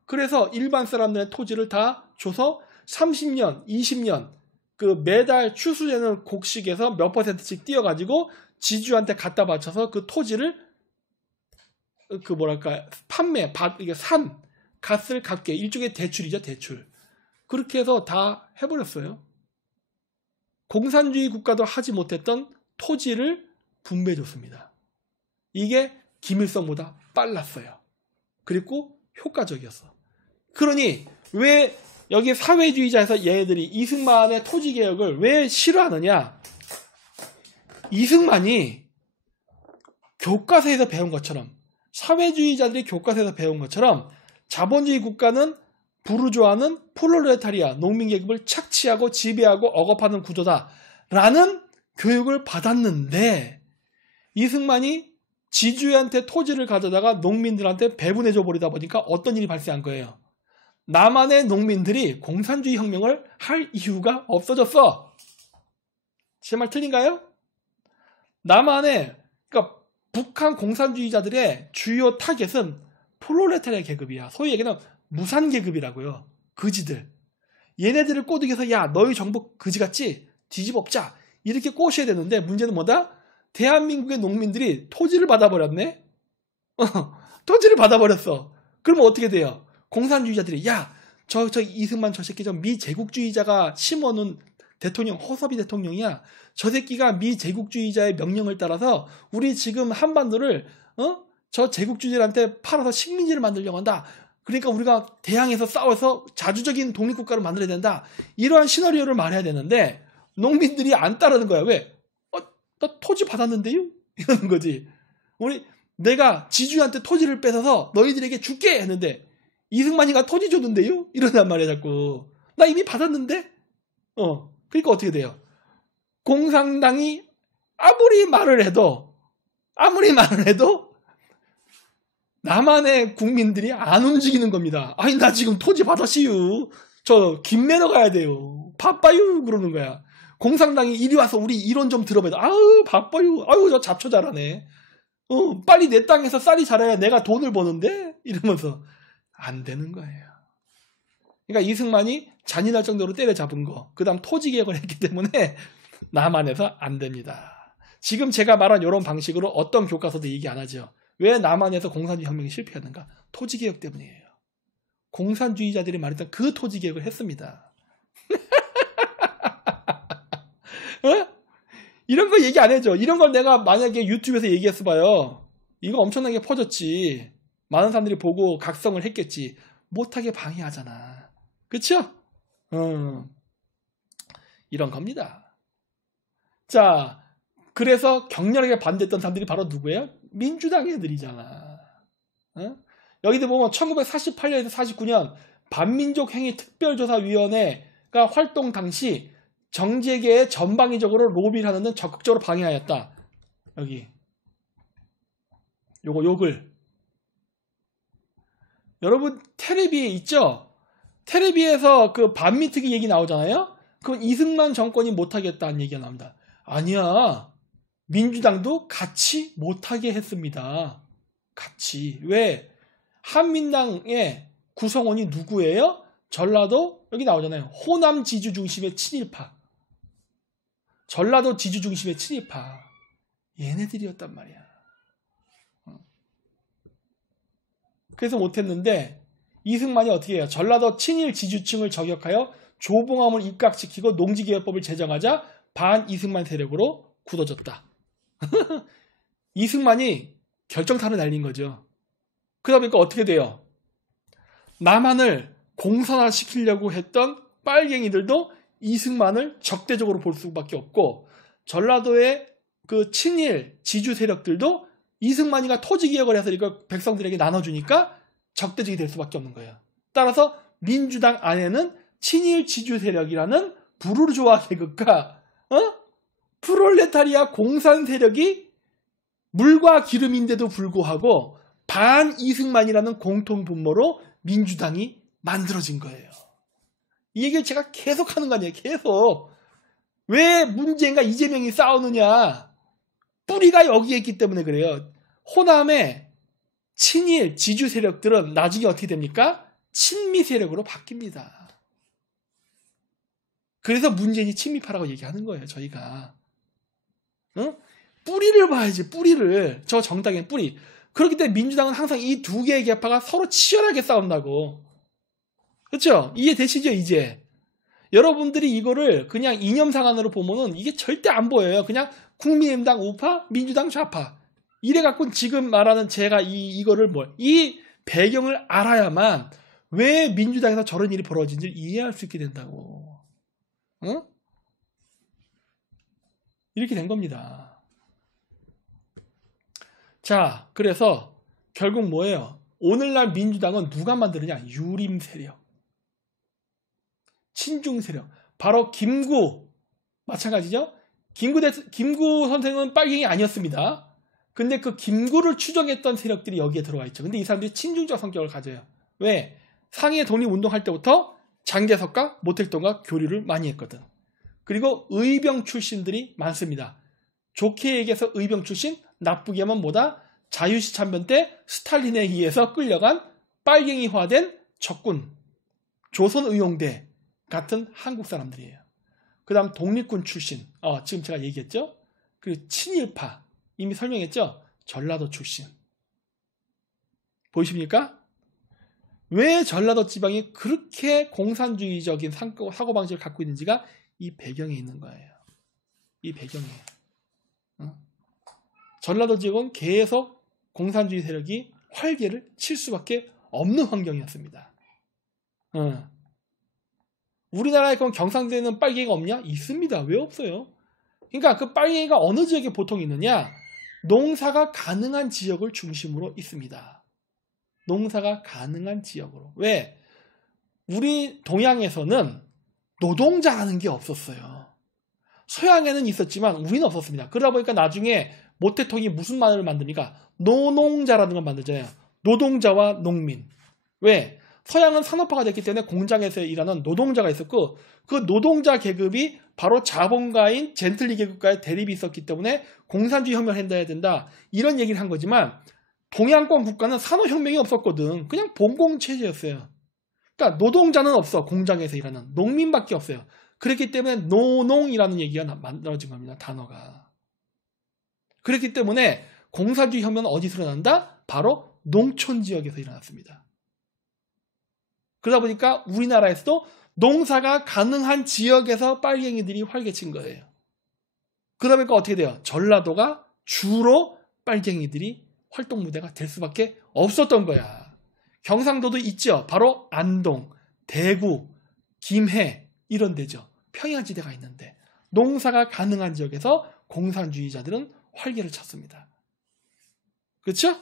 그래서 일반 사람들의 토지를 다 줘서 30년, 20년 그 매달 추수되는 곡식에서 몇 %씩 띄어가지고 지주한테 갖다 바쳐서 그 토지를 이게 갓을 갚게 일종의 대출이죠. 대출. 그렇게 해서 다 해버렸어요. 공산주의 국가도 하지 못했던 토지를 분배해줬습니다. 이게 김일성보다 빨랐어요. 그리고 효과적이었어. 그러니 왜 여기 사회주의자에서 얘네들이 이승만의 토지개혁을 왜 싫어하느냐? 이승만이 교과서에서 배운 것처럼 사회주의자들이 교과서에서 배운 것처럼 자본주의 국가는 부르주아는 프롤레타리아 농민계급을 착취하고 지배하고 억압하는 구조다라는 교육을 받았는데 이승만이 지주한테 토지를 가져다가 농민들한테 배분해줘 버리다 보니까 어떤 일이 발생한 거예요. 남한의 농민들이 공산주의 혁명을 할 이유가 없어졌어. 제 말 틀린가요? 그러니까 북한 공산주의자들의 주요 타겟은 프롤레타리아 계급이야. 소위 얘기는 무산계급이라고요. 거지들. 얘네들을 꼬드겨서 야 너희 정부 거지같이 뒤집어엎자 이렇게 꼬셔야 되는데 문제는 뭐다? 대한민국의 농민들이 토지를 받아버렸네? 토지를 받아버렸어. 그러면 어떻게 돼요? 공산주의자들이 야 저 이승만 저 새끼 저 미제국주의자가 심어놓은 대통령 허섭이 대통령이야. 저 새끼가 미제국주의자의 명령을 따라서 우리 지금 한반도를 저 제국주의자한테 팔아서 식민지를 만들려고 한다. 그러니까 우리가 대항해서 싸워서 자주적인 독립국가를 만들어야 된다. 이러한 시나리오를 말해야 되는데 농민들이 안 따르는 거야. 왜? 나 토지 받았는데요? 이러는 거지. 내가 지주한테 토지를 뺏어서 너희들에게 줄게 했는데 이승만이가 토지 줬는데요? 이러단 말이야 자꾸. 나 이미 받았는데? 그러니까 어떻게 돼요? 공산당이 아무리 말을 해도 남한의 국민들이 안 움직이는 겁니다. 아니 나 지금 토지 받았시유. 저 김매너 가야 돼요. 바빠요 그러는 거야. 공산당이 이리 와서 우리 이론 좀 들어봐요. 아우 바빠요. 아우 저 잡초 잘하네. 빨리 내 땅에서 쌀이 자라야 내가 돈을 버는데 이러면서 안 되는 거예요. 그러니까 이승만이 잔인할 정도로 때려잡은 거. 그 다음 토지개혁을 했기 때문에 남한에서 안 됩니다. 지금 제가 말한 이런 방식으로 어떤 교과서도 얘기 안 하죠. 왜 남한에서 공산주의 혁명이 실패했는가? 토지개혁 때문이에요. 공산주의자들이 말했던 그 토지개혁을 했습니다. 이런 거 얘기 안 해줘. 이런 걸 내가 만약에 유튜브에서 얘기했어 봐요. 이거 엄청나게 퍼졌지. 많은 사람들이 보고 각성을 했겠지. 못하게 방해하잖아. 그쵸? 이런 겁니다. 자, 그래서 격렬하게 반대했던 사람들이 바로 누구예요? 민주당 애들이잖아. 여기도 보면 1948년에서 49년 반민족행위특별조사위원회가 활동 당시 정재계에 전방위적으로 로비를 하는 데 적극적으로 방해하였다. 여기 욕을 여러분 테레비에 있죠? 테레비에서 그 반민특위 얘기 나오잖아요? 그건 이승만 정권이 못하겠다는 얘기가 나옵니다. 아니야. 민주당도 같이 못하게 했습니다. 같이. 왜? 한민당의 구성원이 누구예요? 전라도 여기 나오잖아요. 호남 지주 중심의 친일파. 전라도 지주 중심의 친일파. 얘네들이었단 말이야. 그래서 못했는데 이승만이 어떻게 해요? 전라도 친일 지주층을 저격하여 조봉암을 입각시키고 농지개혁법을 제정하자 반이승만 세력으로 굳어졌다. 이승만이 결정타를 날린 거죠. 그러다 보니까 어떻게 돼요? 남한을 공산화시키려고 했던 빨갱이들도 이승만을 적대적으로 볼 수밖에 없고, 전라도의 그 친일 지주 세력들도 이승만이가 토지개혁을 해서 이거 백성들에게 나눠주니까 적대적이 될 수밖에 없는 거예요. 따라서 민주당 안에는 친일 지주 세력이라는 부르주아 계급과 프롤레타리아 공산 세력이 물과 기름인데도 불구하고 반 이승만이라는 공통 분모로 민주당이 만들어진 거예요. 이 얘기를 제가 계속 하는 거 아니에요. 계속. 왜 문재인과 이재명이 싸우느냐. 뿌리가 여기에 있기 때문에 그래요. 호남의 친일 지주 세력들은 나중에 어떻게 됩니까? 친미 세력으로 바뀝니다. 그래서 문재인이 친미파라고 얘기하는 거예요. 저희가. 뿌리를 봐야지. 뿌리를. 저 정당의 뿌리. 그렇기 때문에 민주당은 항상 이 두 개의 계파가 서로 치열하게 싸운다고. 그렇죠? 이해되시죠? 이제. 여러분들이 이거를 그냥 이념상안으로 보면은 이게 절대 안 보여요. 그냥 국민의힘당 우파, 민주당 좌파. 이래갖고 지금 말하는 제가 이거를 이 배경을 알아야만 왜 민주당에서 저런 일이 벌어진지를 이해할 수 있게 된다고. 응? 이렇게 된 겁니다. 자, 그래서 결국 뭐예요? 오늘날 민주당은 누가 만드느냐? 유림 세력. 친중 세력. 바로 김구. 마찬가지죠? 김구 선생은 빨갱이 아니었습니다. 근데 그 김구를 추종했던 세력들이 여기에 들어와 있죠. 근데 이 사람들이 친중적 성격을 가져요. 왜? 상해 독립운동할 때부터 장개석과 모택동과 교류를 많이 했거든. 그리고 의병 출신들이 많습니다. 좋게 얘기해서 의병 출신, 나쁘게 하면 뭐다? 자유시 참변 때 스탈린에 의해서 끌려간 빨갱이화된 적군, 조선의용대 같은 한국 사람들이에요. 그 다음 독립군 출신, 지금 제가 얘기했죠? 그리고 친일파, 이미 설명했죠? 전라도 출신. 보이십니까? 왜 전라도 지방이 그렇게 공산주의적인 사고방식을 갖고 있는지가 이 배경에 있는 거예요. 이 배경에. 전라도 지역은 계속 공산주의 세력이 활개를 칠 수밖에 없는 환경이었습니다. 우리나라에 그럼 경상도에는 빨갱이가 없냐? 있습니다. 왜 없어요? 그러니까 그 빨갱이가 어느 지역에 보통 있느냐? 농사가 가능한 지역을 중심으로 있습니다. 농사가 가능한 지역으로. 왜? 우리 동양에서는 노동자라는 게 없었어요. 서양에는 있었지만 우리는 없었습니다. 그러다 보니까 나중에 모택동이 무슨 말을 만드니까 노농자라는 걸 만들잖아요. 노동자와 농민. 왜? 서양은 산업화가 됐기 때문에 공장에서 일하는 노동자가 있었고, 그 노동자 계급이 바로 자본가인 젠틀리 계급과의 대립이 있었기 때문에 공산주의 혁명을 해야 된다. 이런 얘기를 한 거지만 동양권 국가는 산업혁명이 없었거든. 그냥 봉공체제였어요. 그러니까 노동자는 없어. 공장에서 일하는 농민밖에 없어요. 그렇기 때문에 노농이라는 얘기가 만들어진 겁니다. 단어가. 그렇기 때문에 공산주의 혁명은 어디서 일어난다? 바로 농촌 지역에서 일어났습니다. 그러다 보니까 우리나라에서도 농사가 가능한 지역에서 빨갱이들이 활개친 거예요. 그러다 보니까 어떻게 돼요? 전라도가 주로 빨갱이들이 활동 무대가 될 수밖에 없었던 거야. 경상도도 있죠. 바로 안동, 대구, 김해 이런 데죠. 평야지대가 있는데 농사가 가능한 지역에서 공산주의자들은 활개를 쳤습니다. 그렇죠?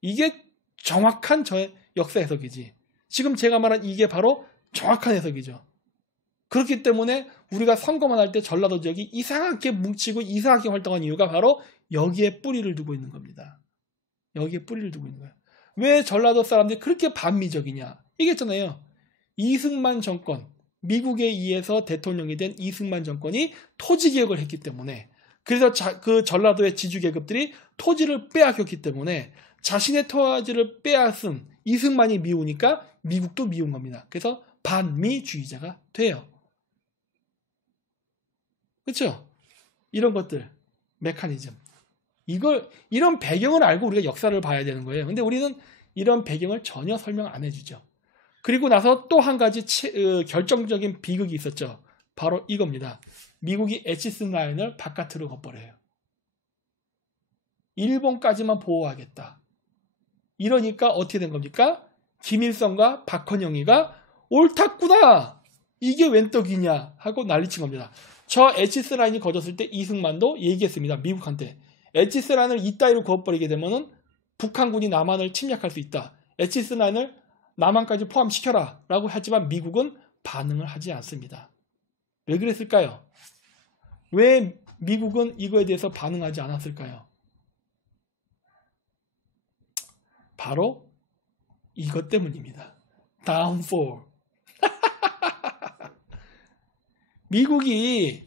이게 정확한 저의 역사 해석이지. 지금 제가 말한 이게 바로 정확한 해석이죠. 그렇기 때문에 우리가 선거만 할 때 전라도 지역이 이상하게 뭉치고 이상하게 활동한 이유가 바로 여기에 뿌리를 두고 있는 겁니다. 여기에 뿌리를 두고 있는 거예요. 왜 전라도 사람들이 그렇게 반미적이냐? 얘기했잖아요. 이승만 정권, 미국에 의해서 대통령이 된 이승만 정권이 토지개혁을 했기 때문에, 그래서 그 전라도의 지주계급들이 토지를 빼앗겼기 때문에 자신의 토지를 빼앗은 이승만이 미우니까 미국도 미운 겁니다. 그래서 반미주의자가 돼요. 그렇죠? 이런 것들, 메커니즘. 이런 배경을 알고 우리가 역사를 봐야 되는 거예요. 근데 우리는 이런 배경을 전혀 설명 안 해주죠. 그리고 나서 또 한 가지 결정적인 비극이 있었죠. 바로 이겁니다. 미국이 에치슨 라인을 바깥으로 걷버려요. 일본까지만 보호하겠다. 이러니까 어떻게 된 겁니까? 김일성과 박헌영이가 옳았구나. 이게 웬 떡이냐 하고 난리친 겁니다. 저 에치슨 라인이 거졌을 때 이승만도 얘기했습니다. 미국한테. 에치슨 라인을 이따위로 그어버리게 되면은 북한군이 남한을 침략할 수 있다. 에치슨 라인을 남한까지 포함시켜라 라고 하지만 미국은 반응을 하지 않습니다. 왜 그랬을까요? 왜 미국은 이거에 대해서 반응하지 않았을까요? 바로 이것 때문입니다. Downfall. 미국이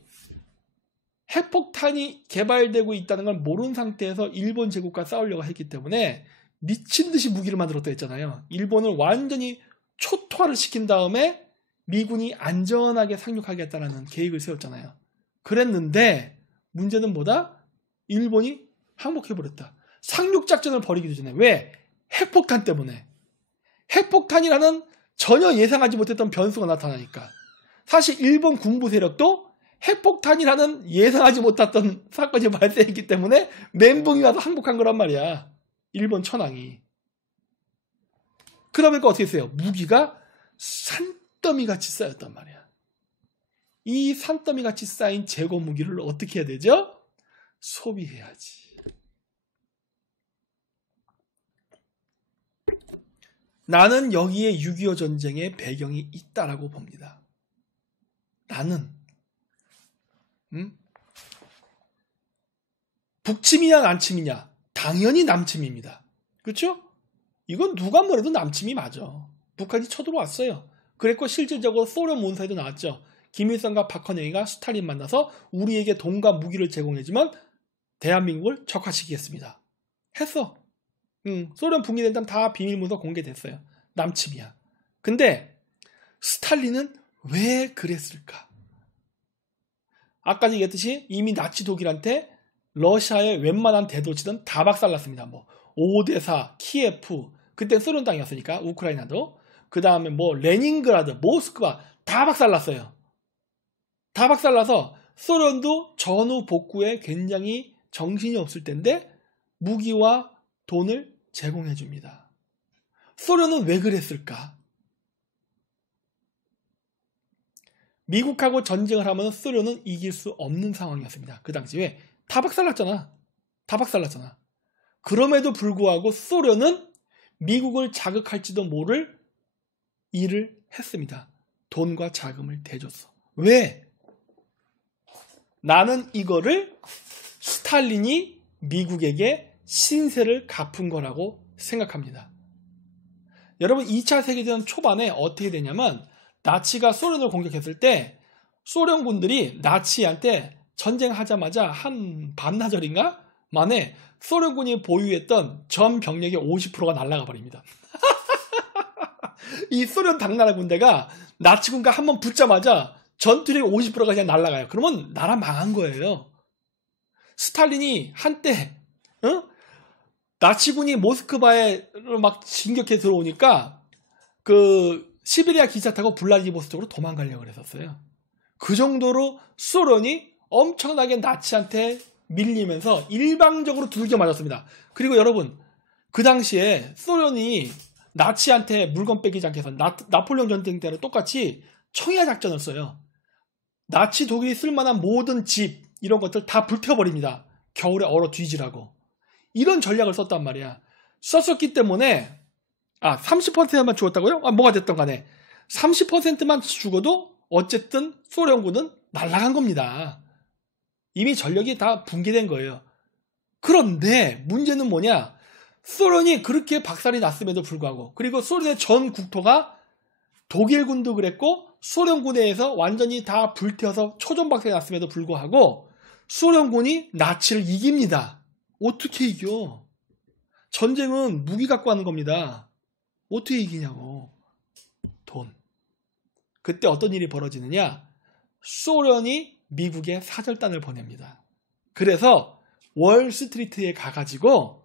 핵폭탄이 개발되고 있다는 걸 모르는 상태에서 일본 제국과 싸우려고 했기 때문에 미친 듯이 무기를 만들었다 했잖아요. 일본을 완전히 초토화를 시킨 다음에 미군이 안전하게 상륙하겠다는 계획을 세웠잖아요. 그랬는데 문제는 뭐다? 일본이 항복해버렸다. 상륙작전을 벌이기도 전에. 왜? 핵폭탄 때문에. 핵폭탄이라는 전혀 예상하지 못했던 변수가 나타나니까. 사실 일본 군부 세력도 핵폭탄이라는 예상하지 못했던 사건이 발생했기 때문에 멘붕이 와서 항복한 거란 말이야. 일본 천황이. 그러다 보니까 어떻게 했어요? 무기가 산더미같이 쌓였단 말이야. 이 산더미같이 쌓인 재고 무기를 어떻게 해야 되죠? 소비해야지. 나는 여기에 6.25 전쟁의 배경이 있다라고 봅니다. 나는 북침이냐 남침이냐? 당연히 남침입니다. 그렇죠? 이건 누가 뭐래도 남침이 맞아. 북한이 쳐들어왔어요. 그랬고 실질적으로 소련 문서에도 나왔죠. 김일성과 박헌영이가 스탈린 만나서 우리에게 돈과 무기를 제공해주면 대한민국을 적화시키겠습니다. 했어. 소련 붕괴된 다음 다 비밀문서 공개됐어요. 남침이야. 근데 스탈린은 왜 그랬을까? 아까 얘기했듯이 이미 나치 독일한테 러시아의 웬만한 대도시는 다 박살났습니다. 뭐 오데사, 키예프, 그때 소련 땅이었으니까 우크라이나도, 그 다음에 뭐 레닌그라드, 모스크바 다 박살났어요. 다 박살나서 소련도 전후 복구에 굉장히 정신이 없을 텐데 무기와 돈을 제공해 줍니다. 소련은 왜 그랬을까? 미국하고 전쟁을 하면 소련은 이길 수 없는 상황이었습니다. 그 당시에 다 박살났잖아. 다 박살났잖아. 그럼에도 불구하고 소련은 미국을 자극할지도 모를 일을 했습니다. 돈과 자금을 대줬어. 왜? 나는 이거를 스탈린이 미국에게 신세를 갚은 거라고 생각합니다. 여러분 2차 세계대전 초반에 어떻게 되냐면 나치가 소련을 공격했을 때 소련군들이 나치한테 전쟁하자마자 한 반나절인가 만에 소련군이 보유했던 전 병력의 50%가 날아가 버립니다. 이 소련 당나라 군대가 나치군과 한번 붙자마자 전투력의 50%가 그냥 날아가요. 그러면 나라 망한 거예요. 스탈린이 한때 나치군이 모스크바에 막 진격해 들어오니까 그 시베리아 기차 타고 블라디보스톡으로 도망가려고 그랬었어요. 그 정도로 소련이 엄청나게 나치한테 밀리면서 일방적으로 두들겨 맞았습니다. 그리고 여러분 그 당시에 소련이 나치한테 물건 뺏기지 않게 해서 나폴레옹 전쟁 때는 똑같이 청야 작전을 써요. 나치 독일이 쓸만한 모든 집 이런 것들 다 불태워버립니다. 겨울에 얼어 뒤지라고. 이런 전략을 썼단 말이야. 썼었기 때문에 30%만 죽었다고요? 뭐가 됐던 간에 30%만 죽어도 어쨌든 소련군은 날아간 겁니다. 이미 전력이 다 붕괴된 거예요. 그런데 문제는 뭐냐? 소련이 그렇게 박살이 났음에도 불구하고, 그리고 소련의 전 국토가 독일군도 그랬고 소련군에 의해서 완전히 다 불태워서 초전박살이 났음에도 불구하고 소련군이 나치를 이깁니다. 어떻게 이겨? 전쟁은 무기 갖고 하는 겁니다. 어떻게 이기냐고. 돈. 그때 어떤 일이 벌어지느냐? 소련이 미국에 사절단을 보냅니다. 그래서 월스트리트에 가가지고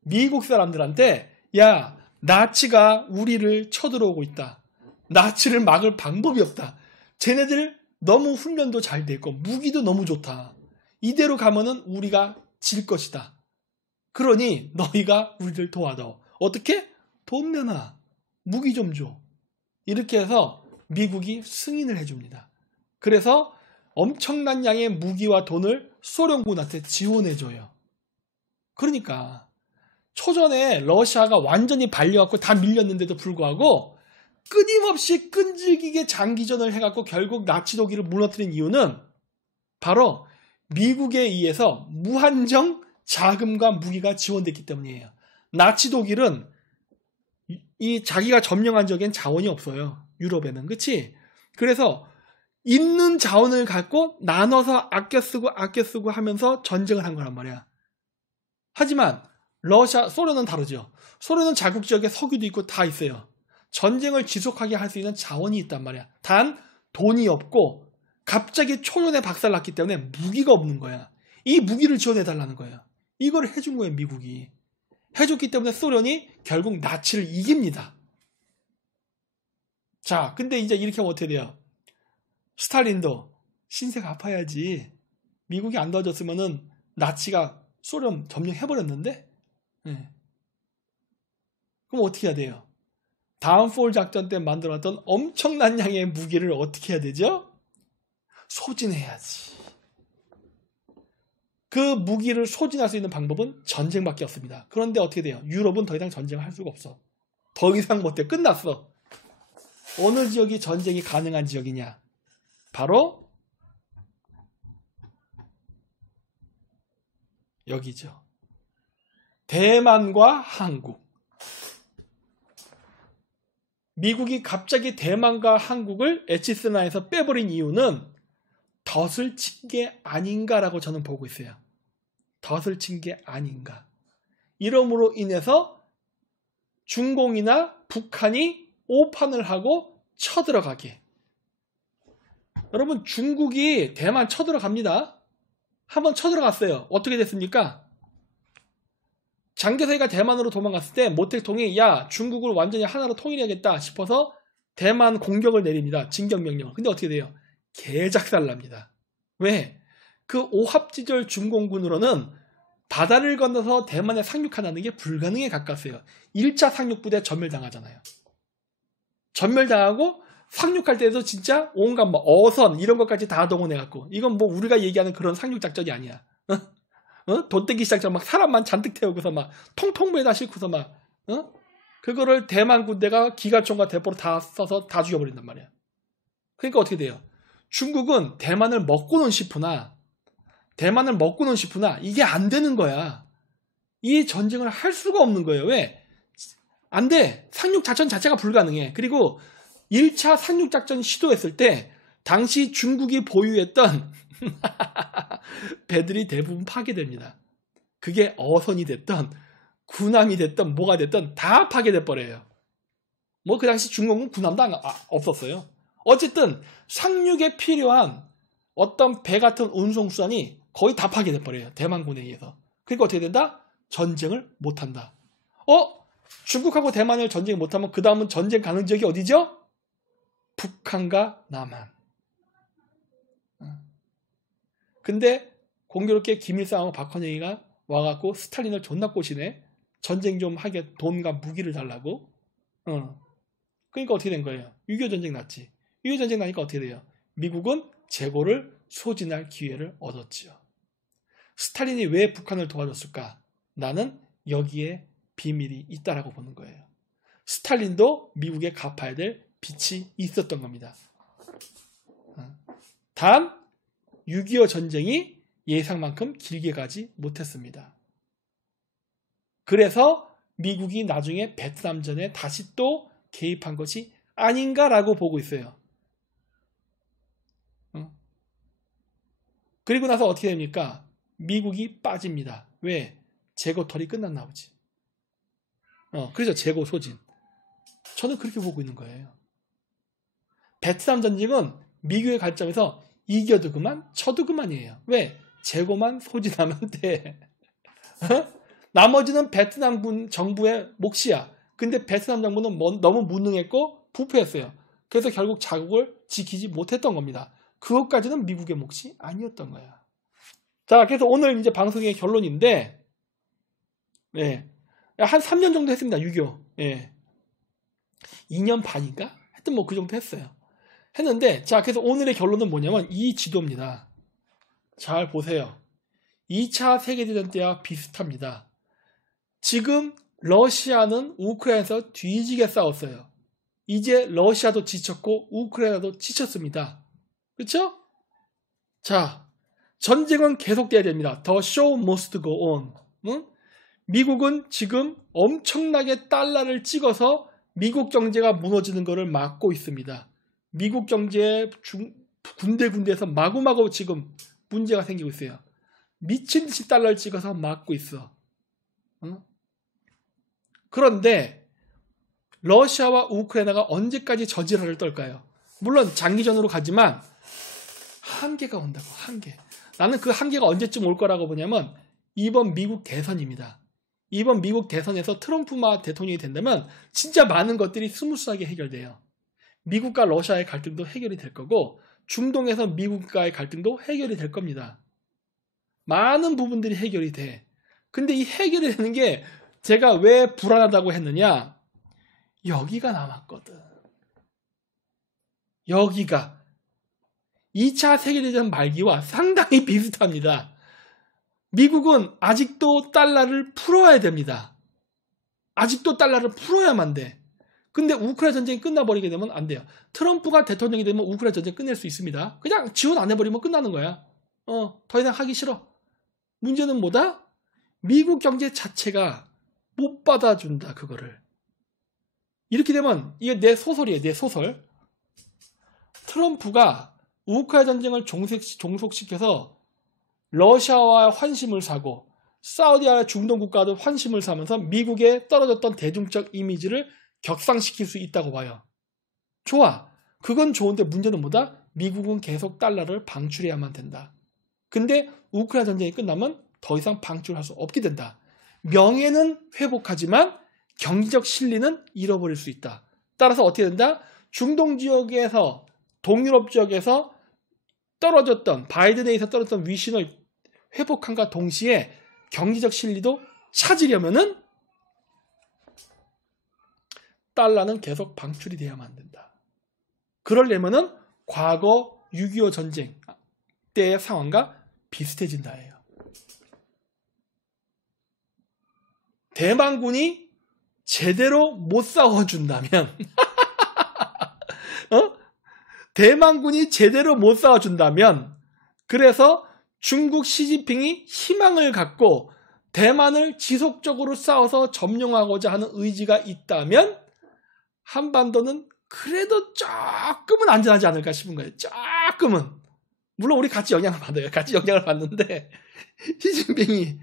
미국 사람들한테 야, 나치가 우리를 쳐들어오고 있다. 나치를 막을 방법이 없다. 쟤네들 너무 훈련도 잘 돼 있고 무기도 너무 좋다. 이대로 가면은 우리가 질 것이다. 그러니 너희가 우리를 도와줘. 어떻게? 돈 내놔. 무기 좀 줘. 이렇게 해서 미국이 승인을 해줍니다. 그래서 엄청난 양의 무기와 돈을 소련군한테 지원해줘요. 그러니까 초전에 러시아가 완전히 발려갖고 다 밀렸는데도 불구하고 끊임없이 끈질기게 장기전을 해갖고 결국 나치 독일을 무너뜨린 이유는 바로 미국에 의해서 무한정 자금과 무기가 지원됐기 때문이에요. 나치 독일은 이 자기가 점령한 적엔 자원이 없어요. 유럽에는. 그치? 그래서 있는 자원을 갖고 나눠서 아껴 쓰고 하면서 전쟁을 한 거란 말이야. 하지만 소련은 다르죠. 소련은 자국 지역에 석유도 있고 다 있어요. 전쟁을 지속하게 할 수 있는 자원이 있단 말이야. 단 돈이 없고 갑자기 초전에 박살났기 때문에 무기가 없는 거야. 이 무기를 지원해달라는 거예요. 이걸 해준 거예요, 미국이. 해줬기 때문에 소련이 결국 나치를 이깁니다. 자, 근데 이제 이렇게 하면 어떻게 돼요? 스탈린도 신세 갚아야지. 미국이 안 도와줬으면은 나치가 소련 점령해버렸는데? 네. 그럼 어떻게 해야 돼요? 다운폴 작전 때 만들어놨던 엄청난 양의 무기를 어떻게 해야 되죠? 소진해야지. 그 무기를 소진할 수 있는 방법은 전쟁밖에 없습니다. 그런데 어떻게 돼요? 유럽은 더 이상 전쟁을 할 수가 없어. 더 이상 못해. 끝났어. 어느 지역이 전쟁이 가능한 지역이냐? 바로 여기죠. 대만과 한국. 미국이 갑자기 대만과 한국을 에치스나에서 빼버린 이유는 덫을 친 게 아닌가라고 저는 보고 있어요. 덫을 친 게 아닌가. 이러므로 인해서 중공이나 북한이 오판을 하고 쳐들어가게. 여러분, 중국이 대만 쳐들어갑니다. 한번 쳐들어갔어요. 어떻게 됐습니까? 장개석이가 대만으로 도망갔을 때 모택동이 야, 중국을 완전히 하나로 통일해야겠다 싶어서 대만 공격을 내립니다. 진격명령을. 근데 어떻게 돼요? 개작살납니다. 왜? 그 오합지졸 중공군으로는 바다를 건너서 대만에 상륙하는 게 불가능에 가깝어요. 1차 상륙부대 전멸당하잖아요. 전멸당하고 상륙할 때도 진짜 온갖 뭐 어선 이런 것까지 다 동원해갖고 이건 뭐 우리가 얘기하는 그런 상륙작전이 아니야. 돗대기 시작처럼 막 사람만 잔뜩 태우고서 막 통통매다 싣고서 막 그거를 대만 군대가 기관총과 대포로 다 써서 다 죽여버린단 말이야. 그러니까 어떻게 돼요? 중국은 대만을 먹고는 싶으나 이게 안 되는 거야. 이 전쟁을 할 수가 없는 거예요. 왜? 안 돼. 상륙작전 자체가 불가능해. 그리고 1차 상륙작전 시도했을 때 당시 중국이 보유했던 배들이 대부분 파괴됩니다. 그게 어선이 됐던 군함이 됐던 뭐가 됐던 다 파괴돼 버려요. 뭐 그 당시 중국은 군함도 없었어요. 어쨌든 상륙에 필요한 어떤 배 같은 운송수단이 거의 다 파괴돼 버려요. 대만군에 의해서. 그러니까 어떻게 된다? 전쟁을 못한다. 중국하고 대만을 전쟁 못하면 그 다음은 전쟁 가는 지역이 어디죠? 북한과 남한. 근데 공교롭게 김일성하고 박헌영이가 와갖고 스탈린을 존나 꼬시네. 전쟁 좀 하게 돈과 무기를 달라고. 그러니까 어떻게 된 거예요? 6.25 전쟁 났지. 6.25 전쟁 나니까 어떻게 돼요? 미국은 재고를 소진할 기회를 얻었지요. 스탈린이 왜 북한을 도와줬을까? 나는 여기에 비밀이 있다라고 보는 거예요. 스탈린도 미국에 갚아야 될 빚이 있었던 겁니다. 단 6.25 전쟁이 예상만큼 길게 가지 못했습니다. 그래서 미국이 나중에 베트남전에 다시 또 개입한 것이 아닌가라고 보고 있어요. 그리고 나서 어떻게 됩니까? 미국이 빠집니다. 왜? 재고털이 끝났나 보지. 그래서 재고 소진. 저는 그렇게 보고 있는 거예요. 베트남 전쟁은 미국의 관점에서 이겨도 그만, 쳐도 그만이에요. 왜? 재고만 소진하면 돼. 나머지는 베트남 정부의 몫이야. 근데 베트남 정부는 너무 무능했고 부패했어요. 그래서 결국 자국을 지키지 못했던 겁니다. 그것까지는 미국의 몫이 아니었던 거야. 자, 그래서 오늘 이제 방송의 결론인데, 네. 한 3년 정도 했습니다. 6.25. 예. 2년 반인가? 하여튼 뭐 그 정도 했어요. 했는데, 자, 그래서 오늘의 결론은 뭐냐면 이 지도입니다. 잘 보세요. 2차 세계대전 때와 비슷합니다. 지금 러시아는 우크라이나에서 뒤지게 싸웠어요. 이제 러시아도 지쳤고 우크라이나도 지쳤습니다. 그렇죠? 자, 전쟁은 계속돼야 됩니다. The show must go on. 응? 미국은 지금 엄청나게 달러를 찍어서 미국 경제가 무너지는 것을 막고 있습니다. 미국 경제에 군데군데에서 마구마구 지금 문제가 생기고 있어요. 미친 듯이 달러를 찍어서 막고 있어. 응? 그런데 러시아와 우크라이나가 언제까지 저지랄을 떨까요? 물론 장기전으로 가지만 한계가 온다고. 한계. 나는 그 한계가 언제쯤 올 거라고 보냐면 이번 미국 대선입니다. 이번 미국 대선에서 트럼프만 대통령이 된다면 진짜 많은 것들이 스무스하게 해결돼요. 미국과 러시아의 갈등도 해결이 될 거고 중동에서 미국과의 갈등도 해결이 될 겁니다. 많은 부분들이 해결이 돼. 근데 이 해결이 되는 게 제가 왜 불안하다고 했느냐? 여기가 남았거든. 여기가 2차 세계대전 말기와 상당히 비슷합니다. 미국은 아직도 달러를 풀어야 됩니다. 아직도 달러를 풀어야만 돼. 근데 우크라이나 전쟁이 끝나버리게 되면 안 돼요. 트럼프가 대통령이 되면 우크라이나 전쟁 끝낼 수 있습니다. 그냥 지원 안 해버리면 끝나는 거야. 더 이상 하기 싫어. 문제는 뭐다? 미국 경제 자체가 못 받아준다, 그거를. 이렇게 되면 이게 내 소설이에요, 내 소설. 트럼프가 우크라이나 전쟁을 종속시켜서 러시아와 환심을 사고 사우디아라비아 중동 국가들 환심을 사면서 미국의 떨어졌던 대중적 이미지를 격상시킬 수 있다고 봐요. 좋아. 그건 좋은데 문제는 뭐다? 미국은 계속 달러를 방출해야만 된다. 근데 우크라이나 전쟁이 끝나면 더 이상 방출할 수 없게 된다. 명예는 회복하지만 경제적 실리는 잃어버릴 수 있다. 따라서 어떻게 된다? 중동 지역에서 동유럽 지역에서 떨어졌던 바이든에서 떨어졌던 위신을 회복함과 동시에 경제적 실리도 찾으려면은 달러는 계속 방출이 돼야만 된다. 그러려면은 과거 6.25 전쟁 때의 상황과 비슷해진다예요. 대만군이 제대로 못 싸워준다면 대만군이 제대로 못 싸워준다면 그래서 중국 시진핑이 희망을 갖고 대만을 지속적으로 싸워서 점령하고자 하는 의지가 있다면 한반도는 그래도 조금은 안전하지 않을까 싶은 거예요. 조금은. 물론 우리 같이 영향을 받아요. 같이 영향을 받는데 시진핑이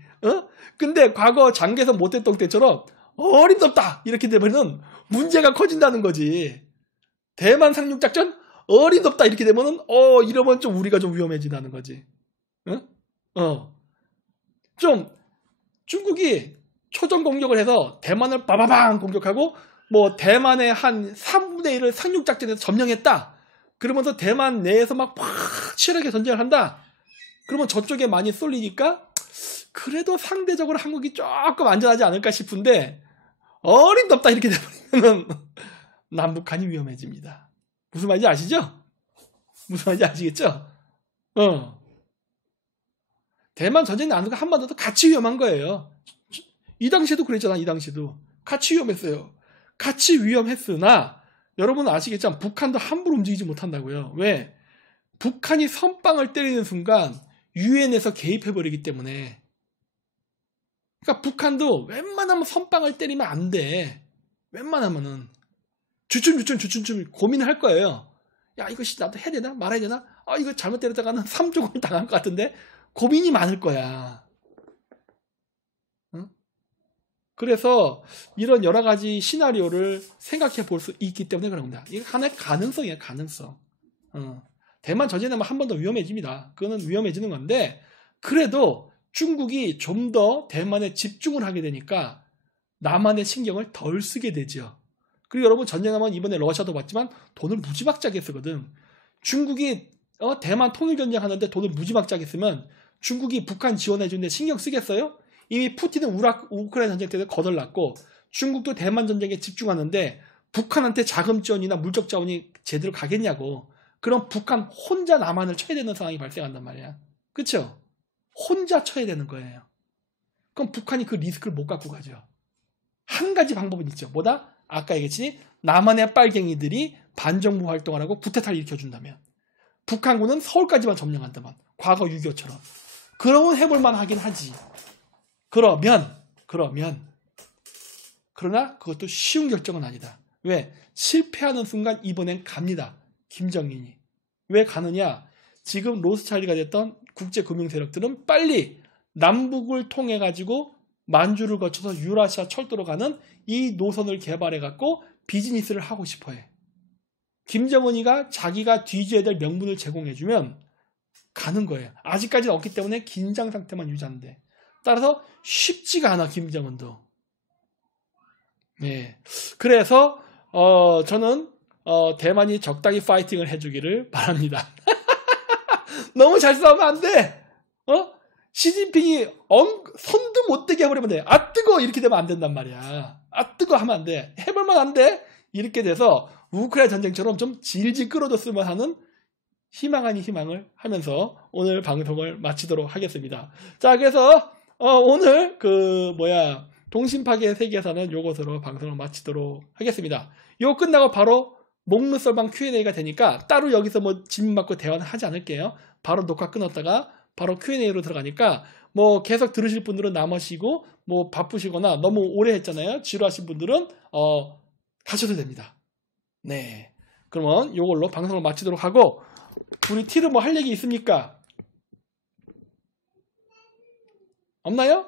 근데 과거 장개선 모택동 때처럼 어림없다 이렇게 되면은 문제가 커진다는 거지. 대만 상륙작전 어림없다 이렇게 되면은 이러면 좀 우리가 좀 위험해진다는 거지. 좀 중국이 초전 공격을 해서 대만을 빠바방 공격하고 뭐 대만의 한 3분의 1을 상륙작전에서 점령했다. 그러면서 대만 내에서 막 치열하게 전쟁을 한다. 그러면 저쪽에 많이 쏠리니까 그래도 상대적으로 한국이 조금 안전하지 않을까 싶은데 어림없다 이렇게 되면 남북한이 위험해집니다. 무슨 말인지 아시죠? 무슨 말인지 아시겠죠? 대만 전쟁이 나는 거 한반도도 같이 위험한 거예요. 이 당시에도 그랬잖아. 이 당시에도 같이 위험했어요. 같이 위험했으나 여러분은 아시겠지만 북한도 함부로 움직이지 못한다고요. 왜? 북한이 선빵을 때리는 순간 유엔에서 개입해버리기 때문에. 그러니까 북한도 웬만하면 선빵을 때리면 안 돼. 웬만하면은 주춤 고민을 할 거예요. 야, 이것이 나도 해야 되나 말아야 되나? 이거 잘못 때렸다가는 3조금을 당할 것 같은데 고민이 많을 거야. 그래서 이런 여러 가지 시나리오를 생각해 볼 수 있기 때문에 그런 겁니다. 이게 하나의 가능성이에요, 가능성. 대만 전쟁하면 한 번 더 위험해집니다. 그거는 위험해지는 건데 그래도 중국이 좀 더 대만에 집중을 하게 되니까 남한의 신경을 덜 쓰게 되죠. 그리고 여러분 전쟁하면 이번에 러시아도 봤지만 돈을 무지막지하게 쓰거든. 중국이 대만 통일전쟁 하는데 돈을 무지막지하게 쓰면 중국이 북한 지원해주는데 신경 쓰겠어요? 이미 푸틴은 우크라이나 전쟁 때도 거덜났고 중국도 대만 전쟁에 집중하는데 북한한테 자금 지원이나 물적 자원이 제대로 가겠냐고. 그럼 북한 혼자 남한을 쳐야 되는 상황이 발생한단 말이야. 그쵸? 혼자 쳐야 되는 거예요. 그럼 북한이 그 리스크를 못 갖고 가죠. 한 가지 방법은 있죠. 뭐다? 아까 얘기했지? 남한의 빨갱이들이 반정부 활동을 하고 쿠데타를 일으켜준다면 북한군은 서울까지만 점령한다면 과거 6.25처럼 그러면 해볼만 하긴 하지. 그러나 그것도 쉬운 결정은 아니다. 왜? 실패하는 순간 이번엔 갑니다. 김정인이. 왜 가느냐? 지금 로스차일드가 됐던 국제금융 세력들은 빨리 남북을 통해 가지고 만주를 거쳐서 유라시아 철도로 가는 이 노선을 개발해 갖고 비즈니스를 하고 싶어해. 김정은이가 자기가 뒤져야 될 명분을 제공해주면 가는 거예요. 아직까지는 없기 때문에 긴장 상태만 유지하는데. 따라서 쉽지가 않아 김정은도. 네. 그래서 저는 대만이 적당히 파이팅을 해주기를 바랍니다. 너무 잘 싸우면 안 돼. 시진핑이 손도 못 대게 해버리면 돼. 아 뜨거 이렇게 되면 안 된단 말이야. 아 뜨거 하면 안 돼. 해볼만 안 돼. 이렇게 돼서 우크라이나 전쟁처럼 좀 질질 끌어줬으면 하는 희망 아닌 희망을 하면서 오늘 방송을 마치도록 하겠습니다. 자, 그래서 오늘 동심파괴의 세계에서는 요것으로 방송을 마치도록 하겠습니다. 요거 끝나고 바로 목루썰방 Q&A가 되니까 따로 여기서 뭐 질문 받고 대화는 하지 않을게요. 바로 녹화 끊었다가 바로 Q&A로 들어가니까 뭐 계속 들으실 분들은 남으시고 뭐 바쁘시거나 너무 오래 했잖아요. 지루하신 분들은 가셔도 됩니다. 네. 그러면 요걸로 방송을 마치도록 하고 우리 티르 뭐 할 얘기 있습니까? 없나요?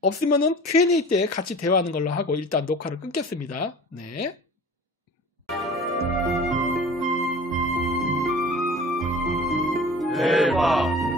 없으면은 Q&A 때 같이 대화하는 걸로 하고 일단 녹화를 끊겠습니다. 네. 대박.